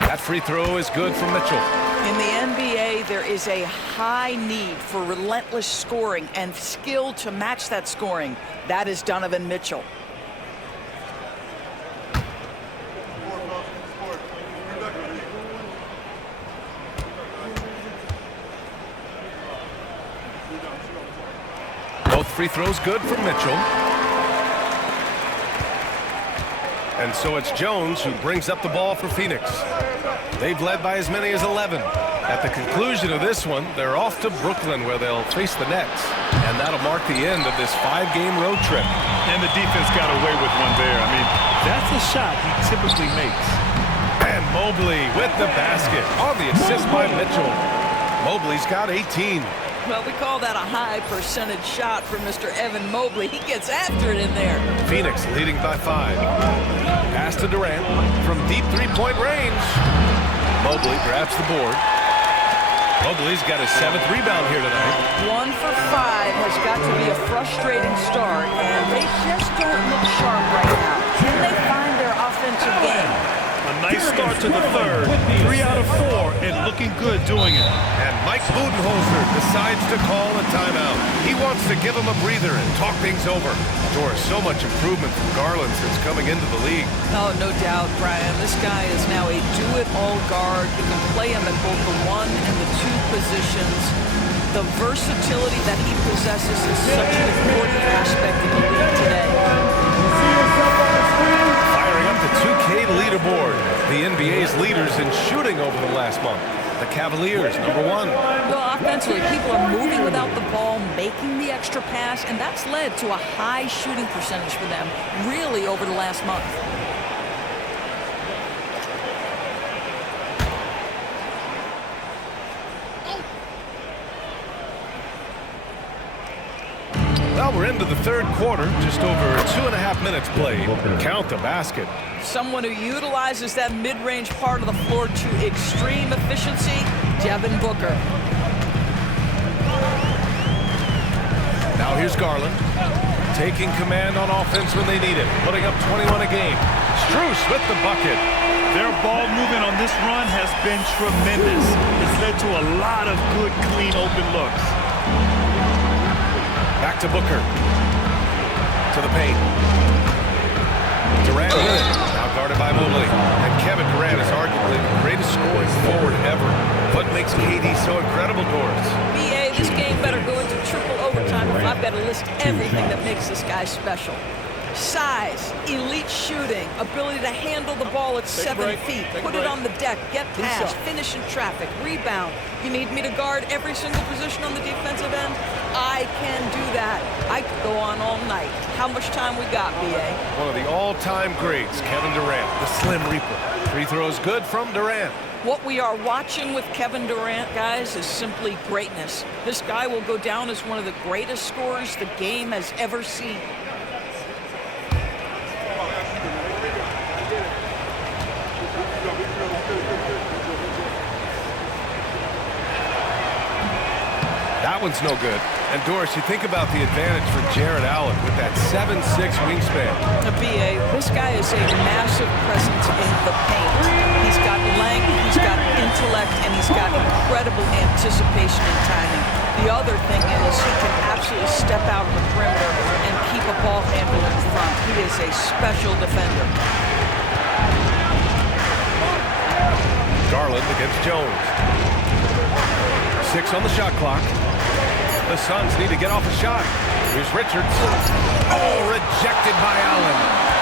That free throw is good for Mitchell. In the NBA, there is a high need for relentless scoring and skill to match that scoring. That is Donovan Mitchell. Both free throws good for Mitchell. And so it's Jones who brings up the ball for Phoenix. They've led by as many as 11. At the conclusion of this one, they're off to Brooklyn where they'll face the Nets. And that'll mark the end of this 5-game road trip. And the defense got away with one there. I mean, that's a shot he typically makes. And Mobley with the basket on the assist by Mitchell. Mobley's got 18. Well, we call that a high percentage shot for Mr. Evan Mobley. He gets after it in there. Phoenix leading by 5. Pass to Durant from deep 3-point range. Mobley grabs the board. Mobley's got his 7th rebound here tonight. 1 for 5 has got to be a frustrating start, and they just don't look sharp right now. Can they find their offensive game? Nice start to the third. 3 out of 4 and looking good doing it. And Mike Budenholzer decides to call a timeout. He wants to give him a breather and talk things over. Doris, so much improvement from Garland since coming into the league. Oh, no doubt, Brian. This guy is now a do-it-all guard. You can play him at both the 1 and the 2 positions. The versatility that he possesses is such an important aspect of the league today. Firing up the 2K leaderboard. The NBA's leaders in shooting over the last month. The Cavaliers, number 1. Well, offensively, people are moving without the ball, making the extra pass, and that's led to a high shooting percentage for them, really, over the last month. Well, we're into the third quarter, just over 2.5 minutes played. Count the basket. Someone who utilizes that mid-range part of the floor to extreme efficiency, Devin Booker. Now here's Garland, taking command on offense when they need it, putting up 21 a game. Strus with the bucket. Their ball movement on this run has been tremendous. It's led to a lot of good, clean, open looks. Back to Booker. To the paint. Durant with it. Now guarded by Mobley. And Kevin Durant is arguably the greatest scoring forward ever. What makes KD so incredible, Doris? BA, this game better go into triple overtime if I've got to list everything that makes this guy special. Size, elite shooting, ability to handle the ball at 7 feet, put it on the deck, get past, finish in traffic, rebound. You need me to guard every single position on the defensive end? I can do that. I could go on all night. How much time we got, BA? One of the all-time greats, Kevin Durant, the Slim Reaper. Free throws good from Durant. What we are watching with Kevin Durant, guys, is simply greatness. This guy will go down as one of the greatest scorers the game has ever seen. That one's no good. And Doris, you think about the advantage for Jared Allen with that 7'6" wingspan. The BA, this guy is a massive presence in the paint. He's got length, he's got intellect, and he's got incredible anticipation and timing. The other thing is he can absolutely step out on the perimeter and keep a ball handle in front. He is a special defender. Garland against Jones. 6 on the shot clock. The Suns need to get off a shot. Here's Richards. Oh, rejected by Allen.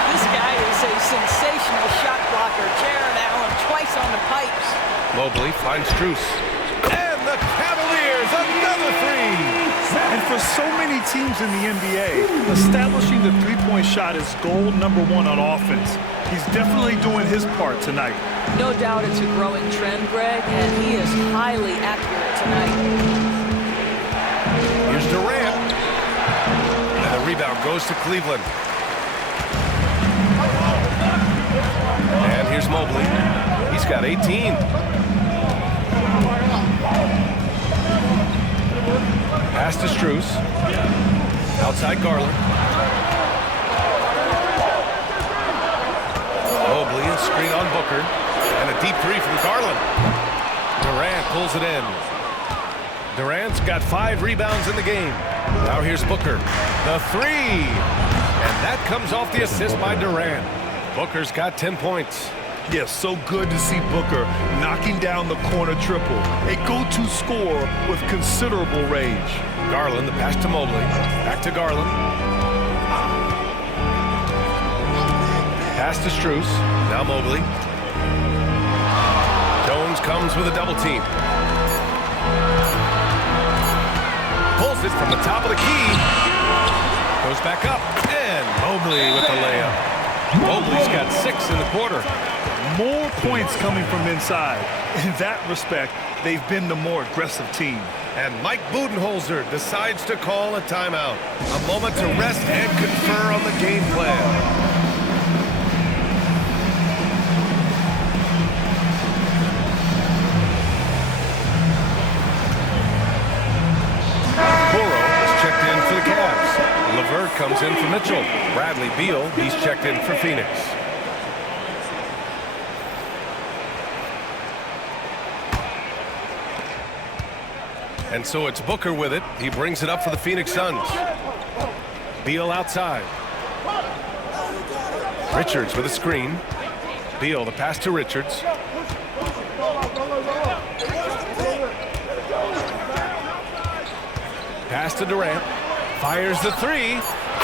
This guy is a sensational shot blocker. Jared Allen twice on the pipes. Mobley finds Strus. And the Cavaliers, another 3. And for so many teams in the NBA, establishing the three-point shot is goal number 1 on offense. He's definitely doing his part tonight. No doubt it's a growing trend, Greg, and he is highly accurate tonight. Here's Durant. And the rebound goes to Cleveland. And here's Mobley. He's got 18. Pass to Strus. Outside Garland. Mobley and screen on Booker. And a deep 3 from Garland. Durant pulls it in. Durant's got 5 rebounds in the game. Now here's Booker. The 3. And that comes off the assist by Durant. Booker's got 10 points. Yes, so good to see Booker knocking down the corner triple. A go-to scorer with considerable range. Garland, the pass to Mobley. Back to Garland. Pass to Strus. Now Mobley. Jones comes with a double team. Pulls it from the top of the key. Goes back up. And Mobley with the layup. Mobley's got 6 in the quarter. More points coming from inside. In that respect, they've been the more aggressive team. And Mike Budenholzer decides to call a timeout. A moment to rest and confer on the game plan. Levert comes in for Mitchell. Bradley Beal, he's checked in for Phoenix. And so it's Booker with it. He brings it up for the Phoenix Suns. Beal outside. Richards with a screen. Beal, the pass to Richards. Pass to Durant. Fires the three.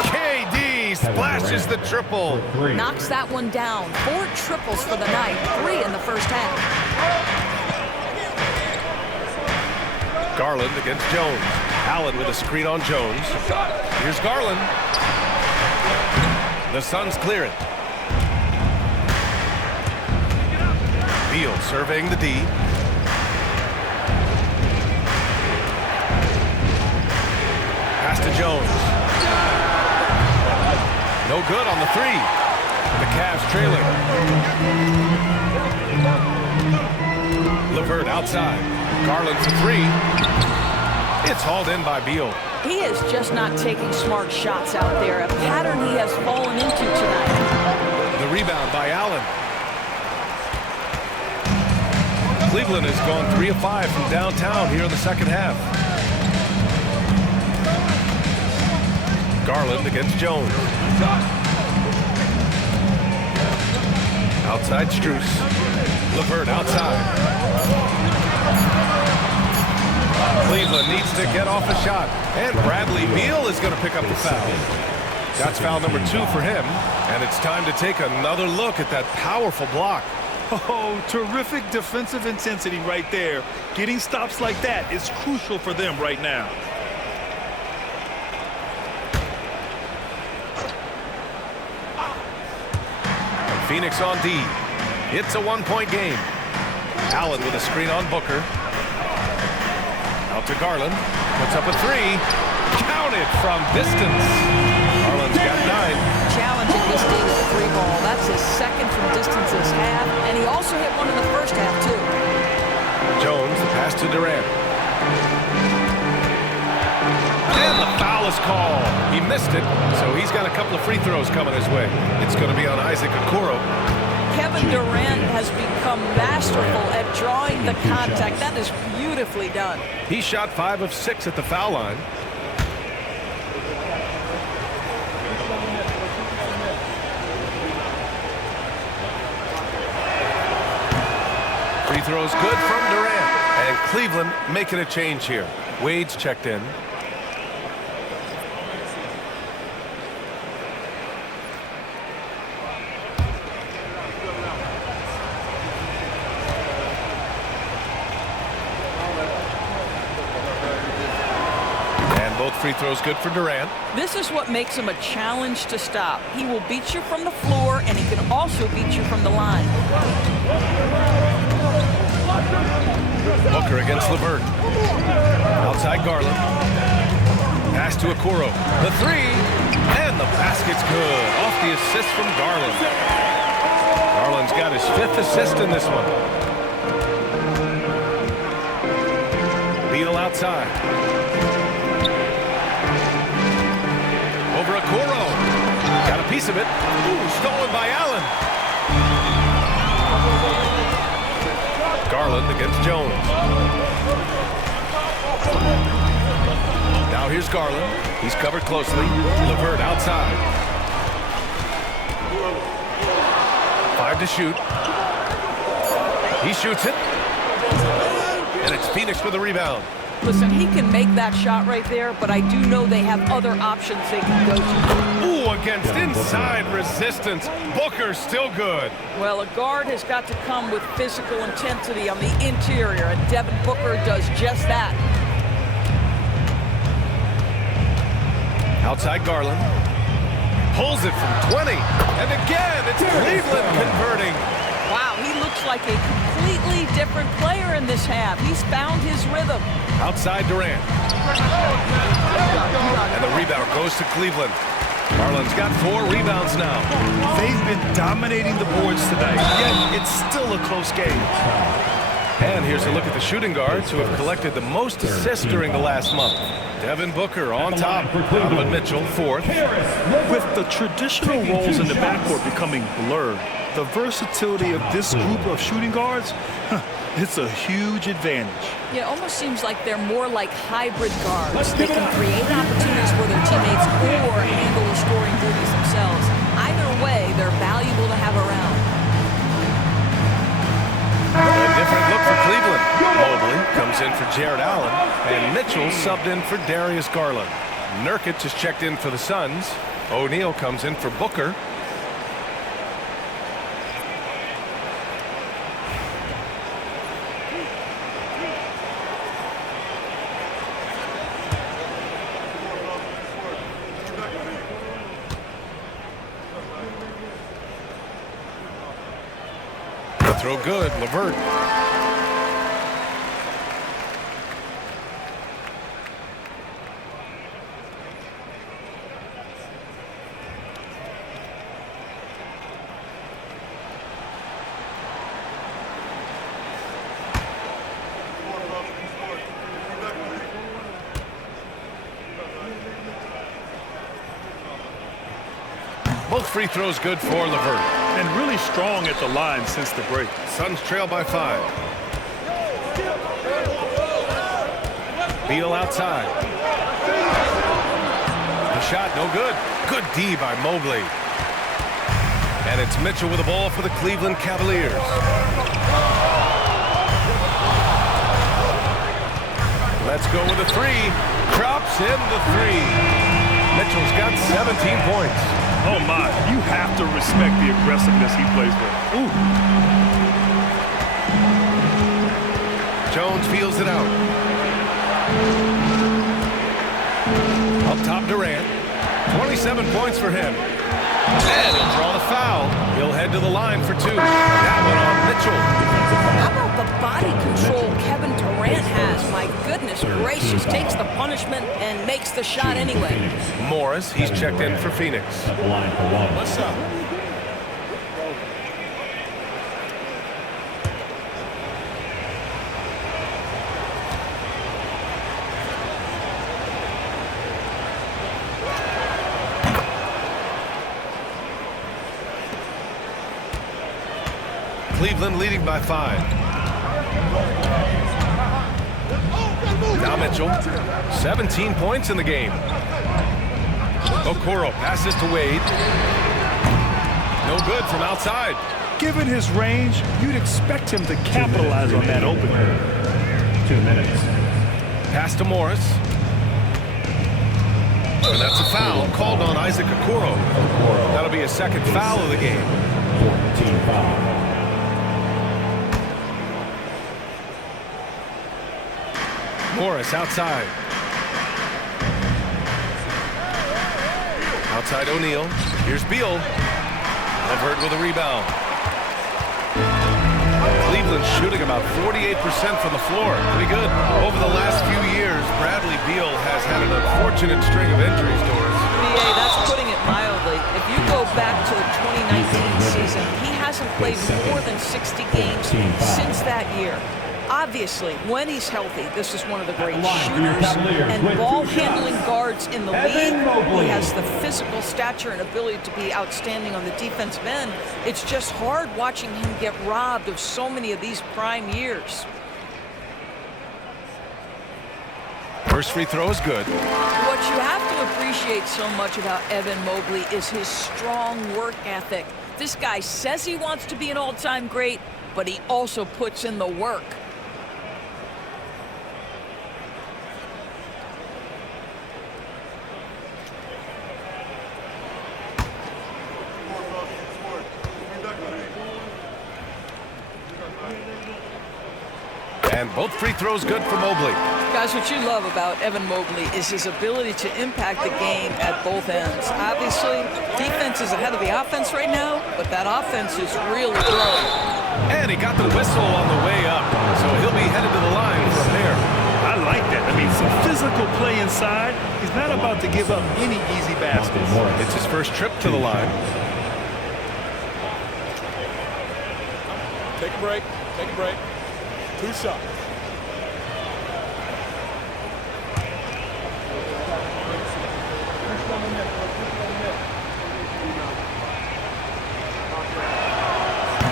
KD splashes the triple. Knocks that one down. 4 triples for the night. 3 in the first half. Garland against Jones. Allen with a screen on Jones. Here's Garland. The Suns clear it. Beal surveying the D. Pass to Jones. No good on the 3. The Cavs trailing. LeVert outside. Garland for 3. It's hauled in by Beal. He is just not taking smart shots out there, a pattern he has fallen into tonight. The rebound by Allen. Cleveland has gone 3 of 5 from downtown here in the second half. Garland against Jones. Outside Strus. LeVert outside. Cleveland needs to get off a shot. And Bradley Beal is going to pick up the foul. That's foul number 2 for him. And it's time to take another look at that powerful block. Oh, terrific defensive intensity right there. Getting stops like that is crucial for them right now. Phoenix on D. It's a 1-point game. Allen with a screen on Booker. Out to Garland. Puts up a 3. Counted from distance. Garland's got 9. Challenging this team with the 3 ball. That's his second from distance this half. And he also hit one in the first half, too. Jones, the pass to Durant. And the foul is called. He missed it, so he's got a couple of free throws coming his way. It's going to be on Isaac Okoro. Kevin Durant has become masterful at drawing the contact. That is beautifully done. He shot 5 of 6 at the foul line. Free throws good from Durant. And Cleveland making a change here. Wade's checked in. Both free throws good for Durant. This is what makes him a challenge to stop. He will beat you from the floor, and he can also beat you from the line. Booker against LeVert. Outside Garland. Pass to Okoro. The 3. And the basket's good. Off the assist from Garland. Garland's got his 5th assist in this one. Beal outside. Over Okoro. Got a piece of it. Ooh, stolen by Allen. Garland against Jones. Now here's Garland. He's covered closely. LeVert outside. 5 to shoot. He shoots it. And it's Phoenix with the rebound. Listen, he can make that shot right there, but I do know they have other options they can go to. Ooh, against inside resistance. Booker's still good. Well, a guard has got to come with physical intensity on the interior, and Devin Booker does just that. Outside Garland. Pulls it from 20. And again, it's Cleveland converting. Wow, he looks like a completely different player in this half. He's found his rhythm. Outside Durant. And the rebound goes to Cleveland. Garland's got 4 rebounds now. They've been dominating the boards tonight, yet it's still a close game. And here's a look at the shooting guards who have collected the most assists during the last month. Devin Booker on top. Donovan Mitchell 4th. With the traditional roles in the backcourt becoming blurred, the versatility of this group of shooting guards It's a huge advantage. Yeah, it almost seems like they're more like hybrid guards. They can create opportunities for their teammates or handle the scoring duties themselves. Either way, they're valuable to have around. A different look for Cleveland. Mobley comes in for Jared Allen, and Mitchell subbed in for Darius Garland. Nurkic is checked in for the Suns. O'Neal comes in for Booker. The throw good, LeVert. Both free throws good for LeVert. And really strong at the line since the break. Suns trail by 5. Beal outside. The shot no good. Good D by Mobley. And it's Mitchell with the ball for the Cleveland Cavaliers. Let's go with a 3. Drops in the 3. Mitchell's got 17 points. Oh, my. You have to respect the aggressiveness he plays with. Ooh. Jones feels it out. Up top, Durant. 27 points for him. And he'll draw the foul. He'll head to the line for 2. That one on Mitchell. How about the body control Kevin Durant has? My goodness gracious. Takes the punishment and makes the shot anyway. Morris, he's checked in for Phoenix. What's up? Cleveland leading by 5. Now Mitchell, 17 points in the game. Okoro passes to Wade. No good from outside. Given his range, you'd expect him to capitalize on that opening. 2 minutes. Pass to Morris. And that's a foul called on Isaac Okoro. That'll be a second foul of the game. 14-5. Morris outside. Outside O'Neal. Here's Beal. LeVert with a rebound. Cleveland shooting about 48% from the floor. Pretty good. Over the last few years, Bradley Beal has had an unfortunate string of injuries, Doris. BA, that's putting it mildly. If you go back to the 2019 season, he hasn't played more than 60 games since that year. Obviously, when he's healthy, this is one of the great shooters and ball-handling guards in the league. He has the physical stature and ability to be outstanding on the defensive end. It's just hard watching him get robbed of so many of these prime years. First free throw is good. What you have to appreciate so much about Evan Mobley is his strong work ethic. This guy says he wants to be an all-time great, but he also puts in the work. And both free throws good for Mobley. Guys, what you love about Evan Mobley is his ability to impact the game at both ends. Obviously, defense is ahead of the offense right now, but that offense is really growing. And he got the whistle on the way up, so he'll be headed to the line from there. I like that. I mean, some physical play inside. He's not about to give up any easy baskets. It's his first trip to the line. Take a break. Take a break. 2 shots.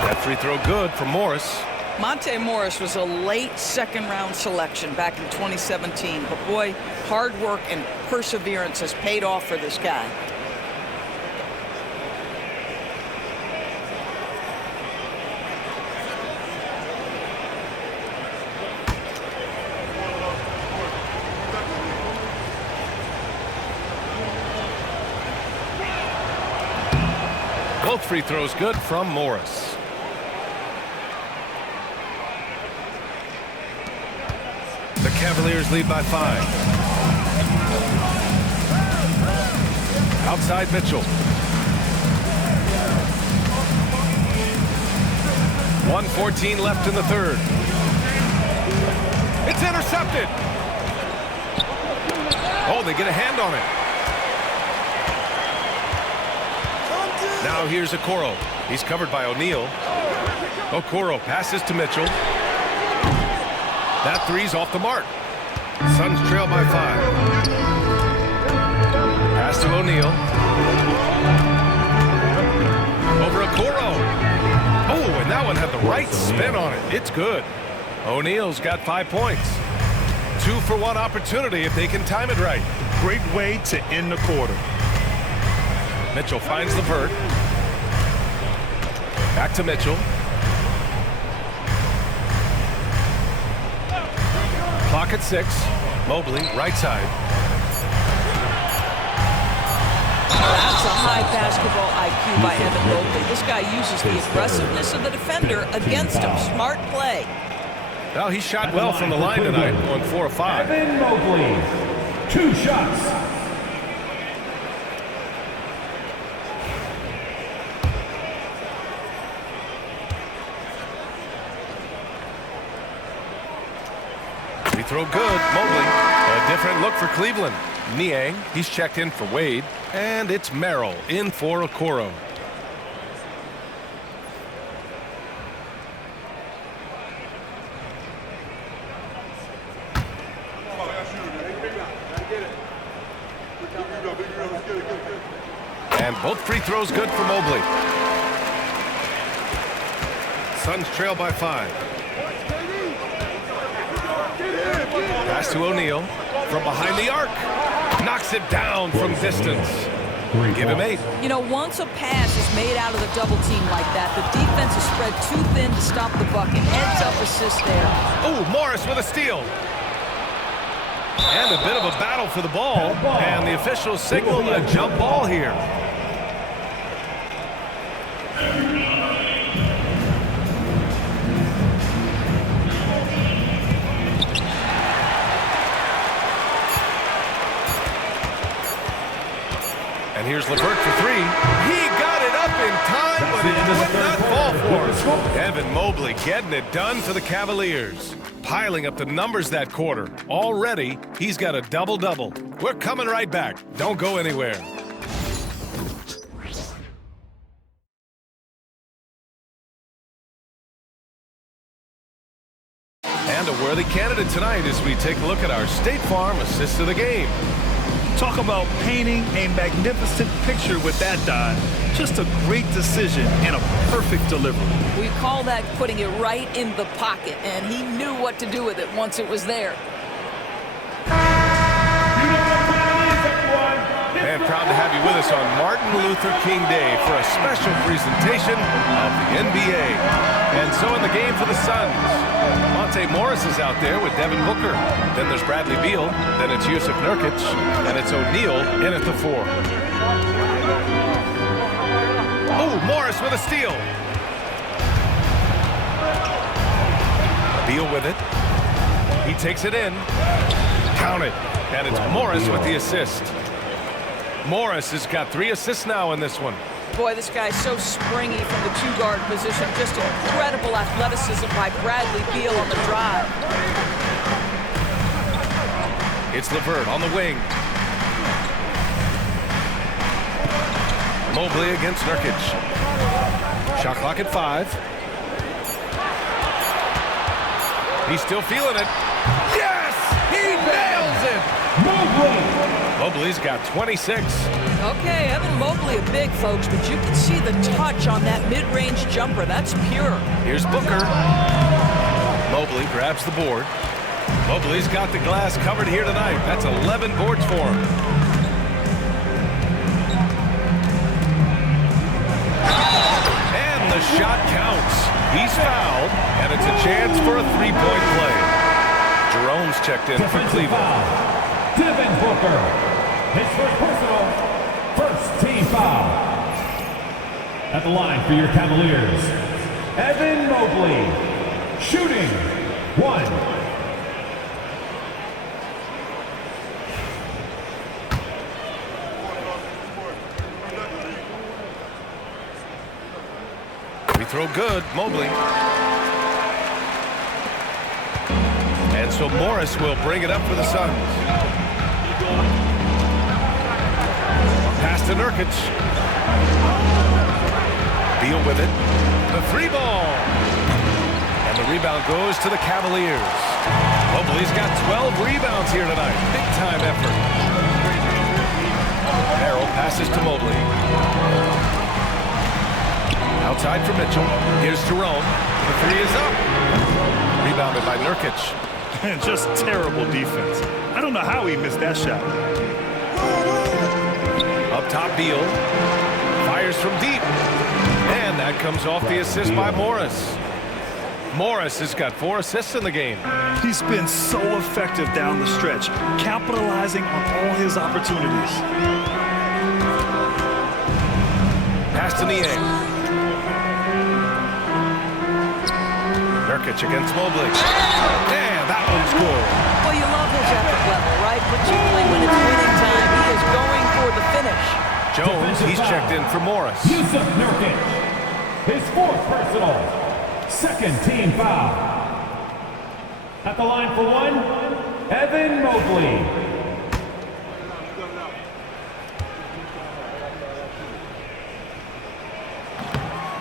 That free throw good for Morris. Monte Morris was a late second-round selection back in 2017. But, boy, hard work and perseverance has paid off for this guy. Both free throws good from Morris. The Cavaliers lead by 5. Outside Mitchell. 1:14 left in the third. It's intercepted. Oh, they get a hand on it. Now here's Okoro. He's covered by O'Neal. Okoro passes to Mitchell. That three's off the mark. Suns trail by 5. Pass to O'Neal. Over Okoro. Oh, and that one had the right spin on it. It's good. O'Neal's got 5 points. 2-for-1 opportunity if they can time it right. Great way to end the quarter. Mitchell finds LeVert. Back to Mitchell. Clock at 6. Mobley, right side. That's a high basketball IQ by Evan Mobley. This guy uses the aggressiveness of the defender against him. Smart play. Well, he shot well from the line tonight, going 4 of 5. Evan Mobley, 2 shots. Free throw good. Mobley. A different look for Cleveland. Niang, he's checked in for Wade. And it's Merrill in for Okoro. And both free throws good for Mobley. Suns trail by 5. Pass to O'Neal from behind the arc. Knocks it down from distance. Give him 8. You know, once a pass is made out of the double team like that, the defense is spread too thin to stop the bucket. Heads up assist there. Oh, Morris with a steal. And a bit of a battle for the ball. And the officials signal a jump ball here. And here's LeVert for 3. He got it up in time, but it would not fall for him. Evan Mobley getting it done for the Cavaliers. Piling up the numbers that quarter. Already, he's got a double-double. We're coming right back. Don't go anywhere. And a worthy candidate tonight as we take a look at our State Farm assist of the game. Talk about painting a magnificent picture with that dive. Just a great decision and a perfect delivery. We call that putting it right in the pocket, and he knew what to do with it once it was there. And proud to have you with us on Martin Luther King Day for a special presentation of the NBA. And so in the game for the Suns, Monte Morris is out there with Devin Booker. Then there's Bradley Beal. Then it's Jusuf Nurkic. And it's O'Neal in at the 4. Oh, Morris with a steal. Beal with it. He takes it in. Count it. And it's Morris with the assist. Morris has got 3 assists now in this one. Boy, this guy's so springy from the 2-guard position. Just incredible athleticism by Bradley Beal on the drive. It's LeVert on the wing. Mobley against Nurkic. Shot clock at 5. He's still feeling it. Yes! He nails it! Mobley Mobley's got 26. Okay, Evan Mobley a big, folks, but you can see the touch on that mid-range jumper. That's pure. Here's Booker. Mobley grabs the board. Mobley's got the glass covered here tonight. That's 11 boards for him. And the shot counts. He's fouled, and it's a chance for a three-point play. Jerome's checked in for Cleveland. Devin Booker, his first personal, first team foul. At the line for your Cavaliers, Evan Mobley, shooting 1. Throw good, Mobley. And so Morris will bring it up for the Suns. Pass to Nurkic. Beal with it. The three ball. And the rebound goes to the Cavaliers. Mobley's got 12 rebounds here tonight. Big time effort. Merrill passes to Mobley. Outside for Mitchell. Here's Jerome. The three is up. Rebounded by Nurkic. And just terrible defense. I don't know how he missed that shot. Up top, Beal. Fires from deep. And that comes off the assist by Morris. Morris has got 4 assists in the game. He's been so effective down the stretch, capitalizing on all his opportunities. Pass to Niang. Nurkic against Mobley. Yeah, that one's good. Well, you love his effort level, right? Particularly when it's winning time. He is going for the finish. Jones, he's checked in for Morris. Yusuf Nurkic, his 4th personal, 2nd team foul. At the line for 1, Evan Mobley.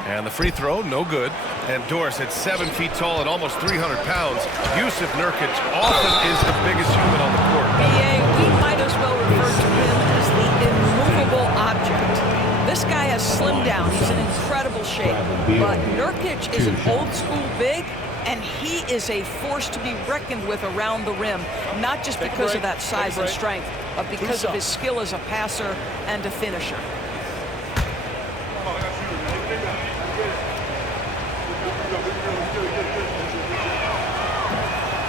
And the free throw, no good. And Doris at 7 feet tall and almost 300 pounds. Yusuf Nurkic often is the biggest human on the court. We might as well refer to him as the immovable object. This guy has slimmed down. He's in incredible shape. But Nurkic is an old-school big, and he is a force to be reckoned with around the rim, not just because of that size and strength, but because of his skill as a passer and a finisher.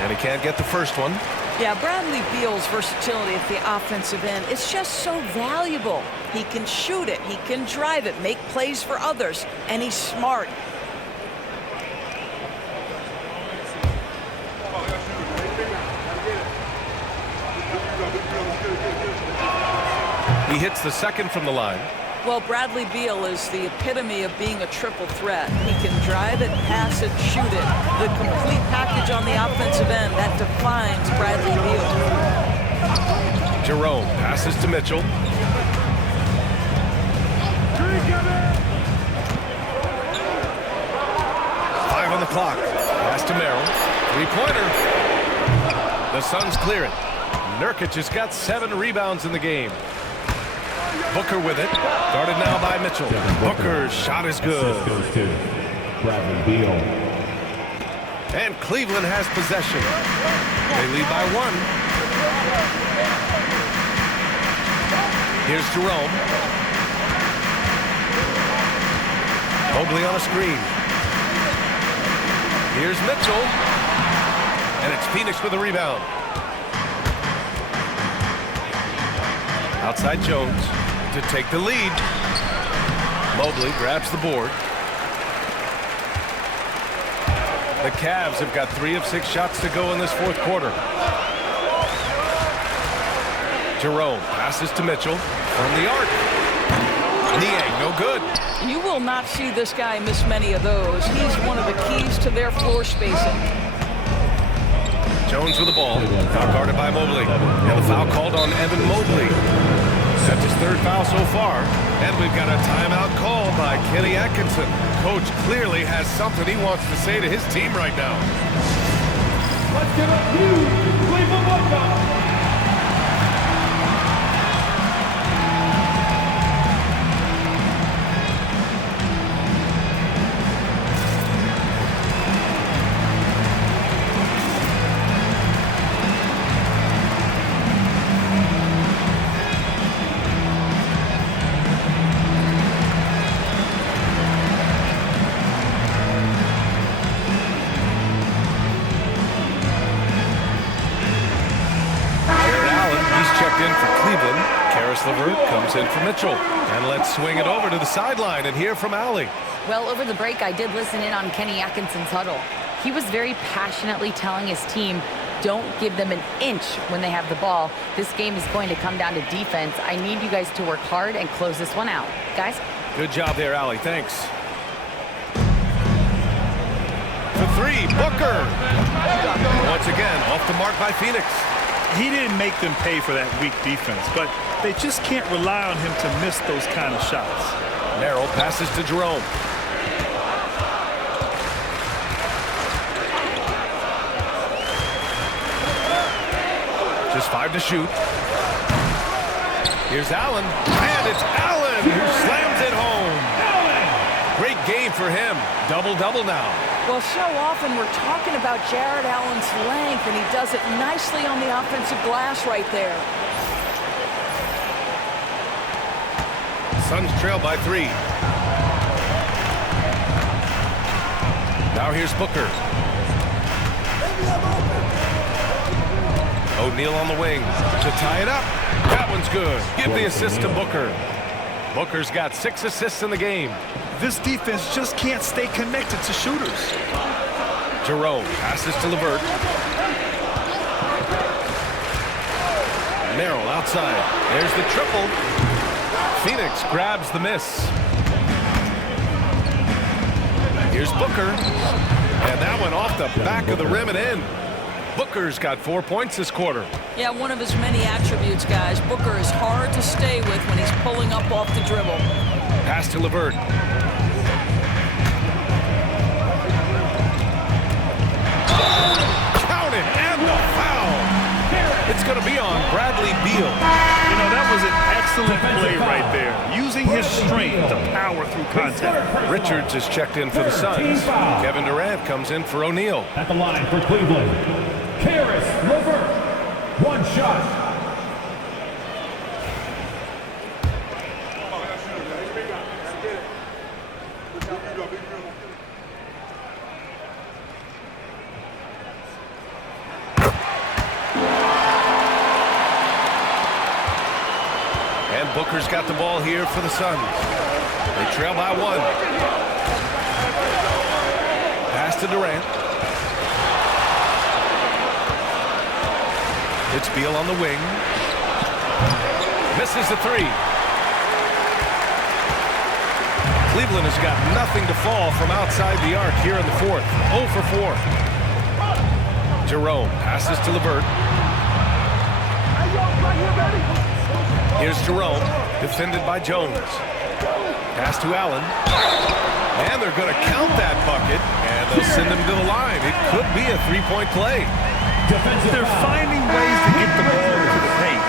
And he can't get the first one. Yeah, Bradley Beal's versatility at the offensive end is just so valuable. He can shoot it, he can drive it, make plays for others, and he's smart. He hits the second from the line. Well, Bradley Beal is the epitome of being a triple threat. He can drive it, pass it, shoot it. The complete package on the offensive end, that defines Bradley Beal. Jerome passes to Mitchell. Five on the clock. Pass to Merrill. Three-pointer. The Suns clear it. Nurkic has got 7 rebounds in the game. Booker with it. Guarded now by Mitchell. Booker's shot is good. Goes to Bradley Beal. And Cleveland has possession. They lead by 1. Here's Jerome. Mobley on a screen. Here's Mitchell. And it's Phoenix with a rebound. Outside Jones to take the lead. Mobley grabs the board. The Cavs have got 3 of 6 shots to go in this 4th quarter. Jerome passes to Mitchell from the arc. Niang, no good. You will not see this guy miss many of those. He's one of the keys to their floor spacing. Jones with the ball. Now guarded by Mobley. And the foul called on Evan Mobley. That's his 3rd foul so far. And we've got a timeout call by Kenny Atkinson. Coach clearly has something he wants to say to his team right now. Let's give up new Cleveland welcome. checked in for Cleveland. Karis LeVert comes in for Mitchell. And let's swing it over to the sideline and hear from Allie. Well, over the break, I did listen in on Kenny Atkinson's huddle. He was very passionately telling his team, don't give them an inch when they have the ball. This game is going to come down to defense. I need you guys to work hard and close this one out. Guys? Good job there, Allie. Thanks. For three, Booker. Once again, off the mark by Phoenix. He didn't make them pay for that weak defense, but they just can't rely on him to miss those kind of shots. Merrill passes to Jerome. Just 5 to shoot. Here's Allen, and it's Allen who slams it home. Great game for him. Double-double now. Well, so often we're talking about Jared Allen's length, and he does it nicely on the offensive glass right there. Suns trail by 3. Now here's Booker. O'Neal on the wing to tie it up. That one's good. Give the assist to Booker. Booker's got 6 assists in the game. This defense just can't stay connected to shooters. Jerome passes to LeVert. Merrill outside. There's the triple. Phoenix grabs the miss. Here's Booker. And that one off the back of the rim and in. Booker's got 4 points this quarter. Yeah, one of his many attributes, guys. Booker is hard to stay with when he's pulling up off the dribble. Pass to LeVert. Count it, and the foul. It's going to be on Bradley Beal. You know, that was an excellent play right there. Using his strength to power through contact. Richards is checked in for the Suns. Kevin Durant comes in for O'Neal. At the line for Cleveland, Karis LeVert. One shot. And Booker's got the ball here for the Suns. They trail by 1. Pass to Durant. It's Beal on the wing. Misses the 3. Cleveland has got nothing to fall from outside the arc here in the 4th. 0 for 4. Jerome passes to LeVert. Here's Jerome, defended by Jones. Pass to Allen. And they're going to count that bucket, and they'll send him to the line. It could be a 3-point play. They're finding ways to get the ball into the paint.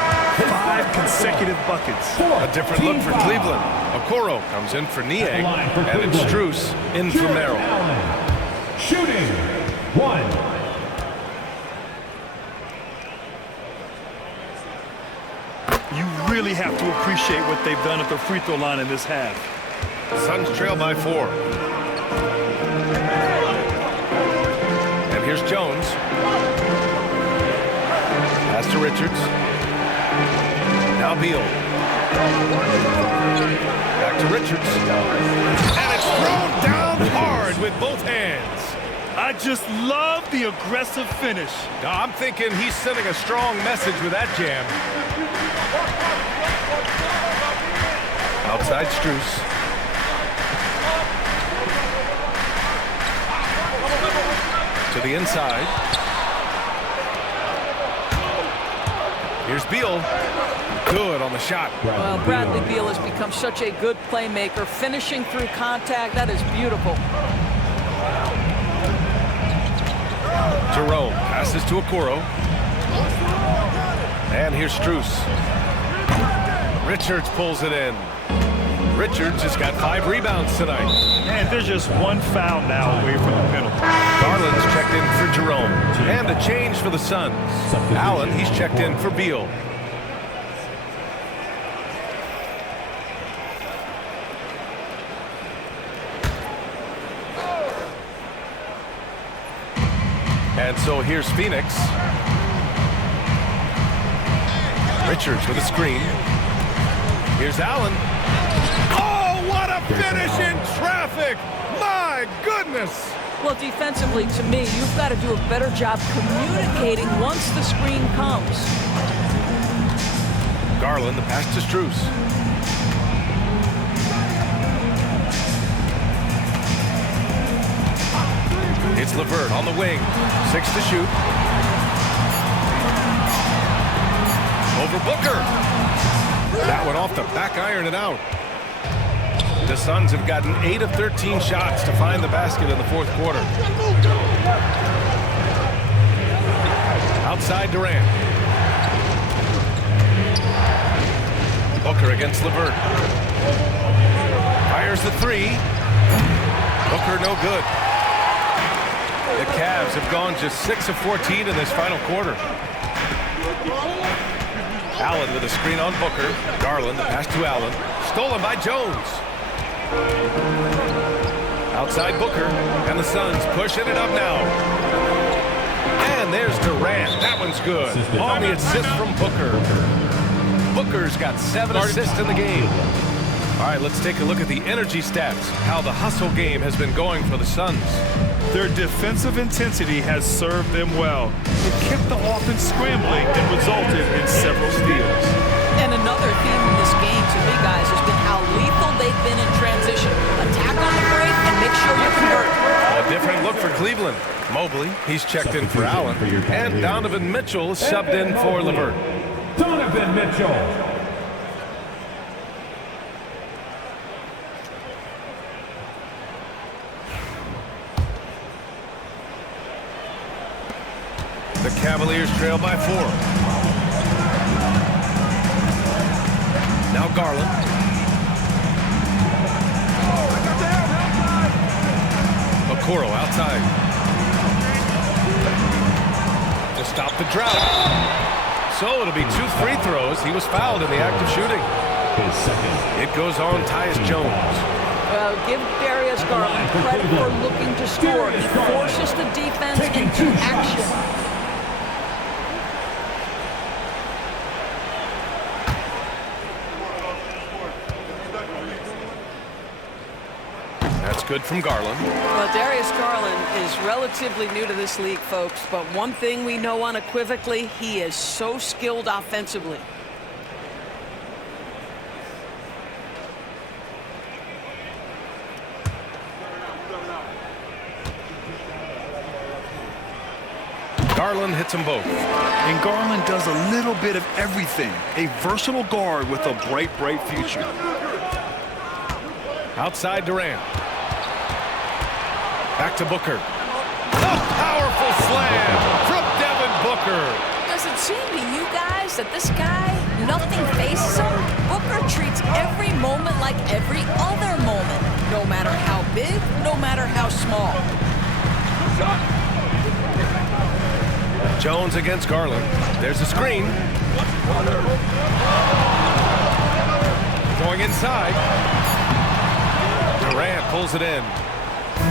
5 consecutive buckets. A different look for Cleveland. Okoro comes in for Niang, and it's Strus in for Merrill. Shooting 1. You really have to appreciate what they've done at the free throw line in this half. Suns trail by 4. And here's Jones. Pass to Richards. Now Beal. Back to Richards. And it's thrown down hard with both hands. I just love the aggressive finish. No, I'm thinking he's sending a strong message with that jam. Outside Strus. To the inside. Here's Beal. Good on the shot. Well, Bradley Beal has become such a good playmaker, finishing through contact. That is beautiful. Jerome passes to Okoro. And here's Strus. Richards pulls it in. Richards has got 5 rebounds tonight. And there's just 1 foul now away from the penalty. Garland's checked in for Jerome. And a change for the Suns. Allen, he's checked in for Beal. And so here's Phoenix. Richards with a screen. Here's Allen. Oh, what a finish in traffic! My goodness! Well, defensively, to me, you've got to do a better job communicating once the screen comes. Garland, the pass to Strus. It's LeVert on the wing. 6 to shoot. Over Booker. That one off the back iron and out. The Suns have gotten 8 of 13 shots to find the basket in the fourth quarter. Outside Durant. Booker against LeVert. Fires the 3. Booker no good. The Cavs have gone just 6 of 14 in this final quarter. Allen with a screen on Booker. Garland, the pass to Allen. Stolen by Jones. Outside Booker, and the Suns pushing it up now. And there's Durant. That one's good. On the assist from Booker. Booker's got 7 assists in the game. All right, let's take a look at the energy stats, how the hustle game has been going for the Suns. Their defensive intensity has served them well. It kept the offense scrambling and resulted in several steals. And another theme in this game, to me, guys, has been how lethal they've been in transition. Attack on the break and make sure you convert. A different look for Cleveland. Mobley, he's checked in for Allen. And Donovan Mitchell subbed in for LeVert. Donovan Mitchell. The Cavaliers trail by 4. Now Garland. Okoro outside. To stop the drought. So it'll be 2 free throws. He was fouled in the act of shooting. It goes on Tyus Jones. Well, give Darius Garland credit for looking to score. He forces the defense into action. That's good from Garland. Well, Darius Garland is relatively new to this league, folks, but one thing we know unequivocally, he is so skilled offensively. Garland hits them both. And Garland does a little bit of everything. A versatile guard with a bright, bright future. Outside Durant. Back to Booker. A powerful slam from Devin Booker. Does it seem to you guys that this guy, nothing faces him? Booker treats every moment like every other moment. No matter how big, no matter how small. Jones against Garland. There's a screen. Going inside. Durant pulls it in.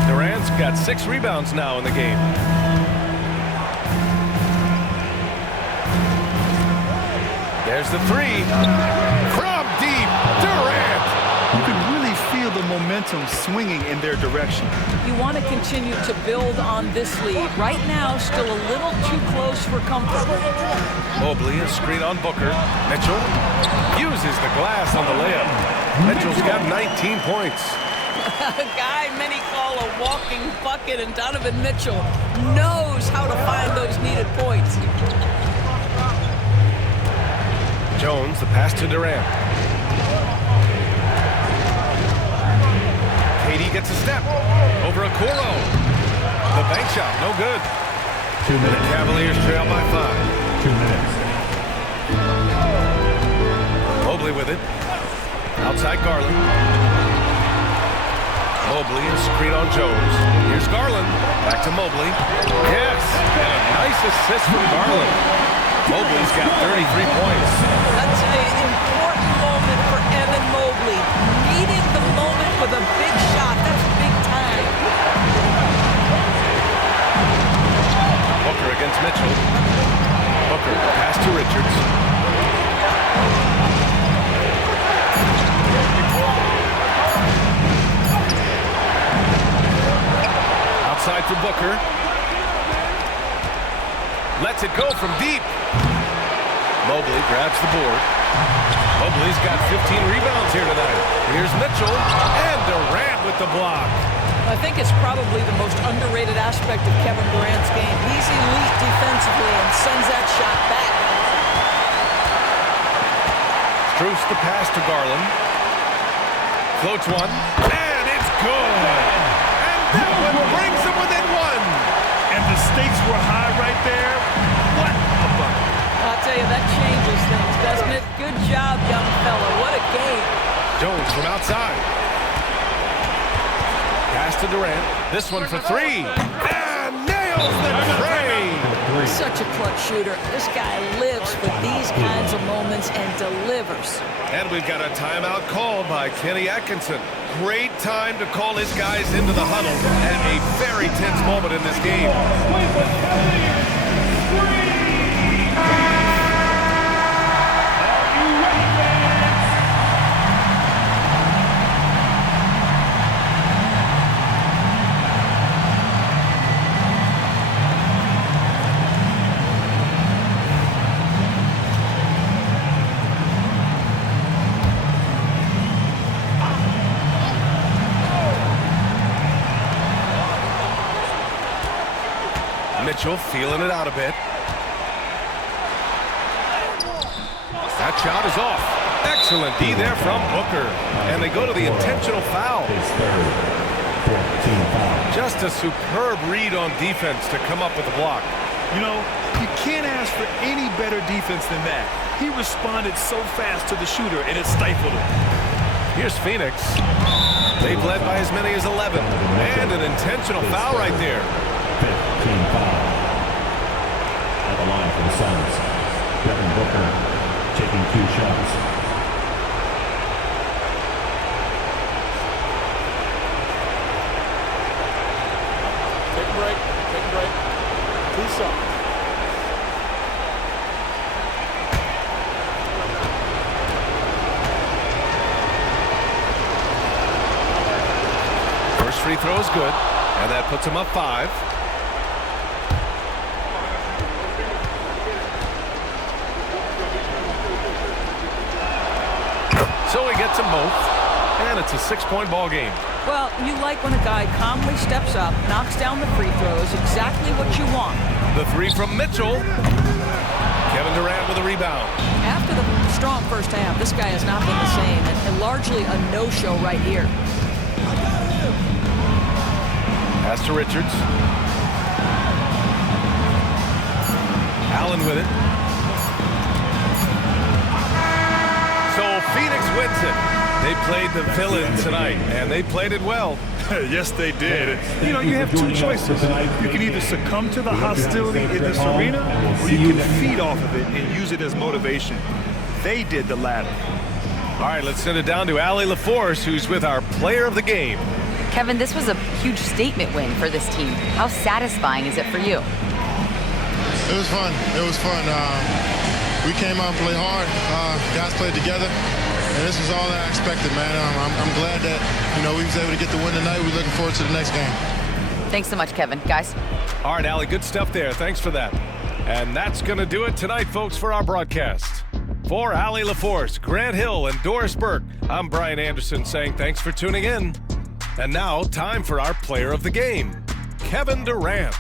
Durant's got 6 rebounds now in the game. There's the 3. From deep, Durant. You can really feel the momentum swinging in their direction. You want to continue to build on this lead. Right now, still a little too close for comfort. Mobley, a screen on Booker. Mitchell uses the glass on the layup. Mitchell's got 19 points. A guy many call a walking bucket, and Donovan Mitchell knows how to find those needed points. Jones, the pass to Durant. KD gets a step over Okoro. The bank shot, no good. 2 minutes. The Cavaliers trail by 5. 2 minutes. Mobley with it. Outside Garland. Mobley, a screen on Jones. Here's Garland. Back to Mobley. Yes, and a nice assist from Garland. Mobley's got 33 points. That's an important moment for Evan Mobley. Needing the moment with a big shot. That's big time. Booker against Mitchell. Booker, pass to Richards. lets it go from deep. Mobley grabs the board. Mobley's got 15 rebounds here tonight. Here's Mitchell, and Durant with the block. I think it's probably the most underrated aspect of Kevin Durant's game. He's elite defensively and sends that shot back. Strus the pass to Garland. Floats one, and it's good. And that one brings them within one. And the stakes were high right there. What a bucket. I'll tell you, that changes things, doesn't it? Good job, young fella. What a game. Jones from outside. Pass to Durant. This one for three. And nails the tray. Such a clutch shooter. This guy lives for these kinds of moments and delivers. And we've got a timeout called by Kenny Atkinson. Great time to call his guys into the huddle at a very tense moment in this game. Mitchell feeling it out a bit. That shot is off. Excellent D there from Booker. And they go to the intentional foul. Just a superb read on defense to come up with the block. You know, you can't ask for any better defense than that. He responded so fast to the shooter, and it stifled him. Here's Phoenix. They've led by as many as 11. And an intentional foul right there. 15 foul. At the line for the Suns, Devin Booker taking 2 shots. Take a break. Take a break. 2 shots. First free throw is good. And that puts him up 5. So he gets them both, and it's a 6-point ball game. Well, you like when a guy calmly steps up, knocks down the free throws, exactly what you want. The three from Mitchell. Kevin Durant with a rebound. After the strong first half, this guy has not been the same, and largely a no-show right here. Pass to Richards. Allen with it. So Phoenix wins it. They played the villain tonight, and they played it well. Yes, they did. You know, you have 2 choices. You can either succumb to the hostility in this arena, or you can feed off of it and use it as motivation. They did the latter. All right, let's send it down to Allie LaForce, who's with our player of the game. Kevin, this was a huge statement win for this team. How satisfying is it for you? It was fun. It was fun. We came out and played hard. Guys played together, and this is all that I expected, man. I'm glad that, you know, we was able to get the win tonight. We're looking forward to the next game. Thanks so much, Kevin. Guys. All right, Allie, good stuff there. Thanks for that. And that's going to do it tonight, folks, for our broadcast. For Allie LaForce, Grant Hill, and Doris Burke, I'm Brian Anderson saying thanks for tuning in. And now, time for our player of the game, Kevin Durant.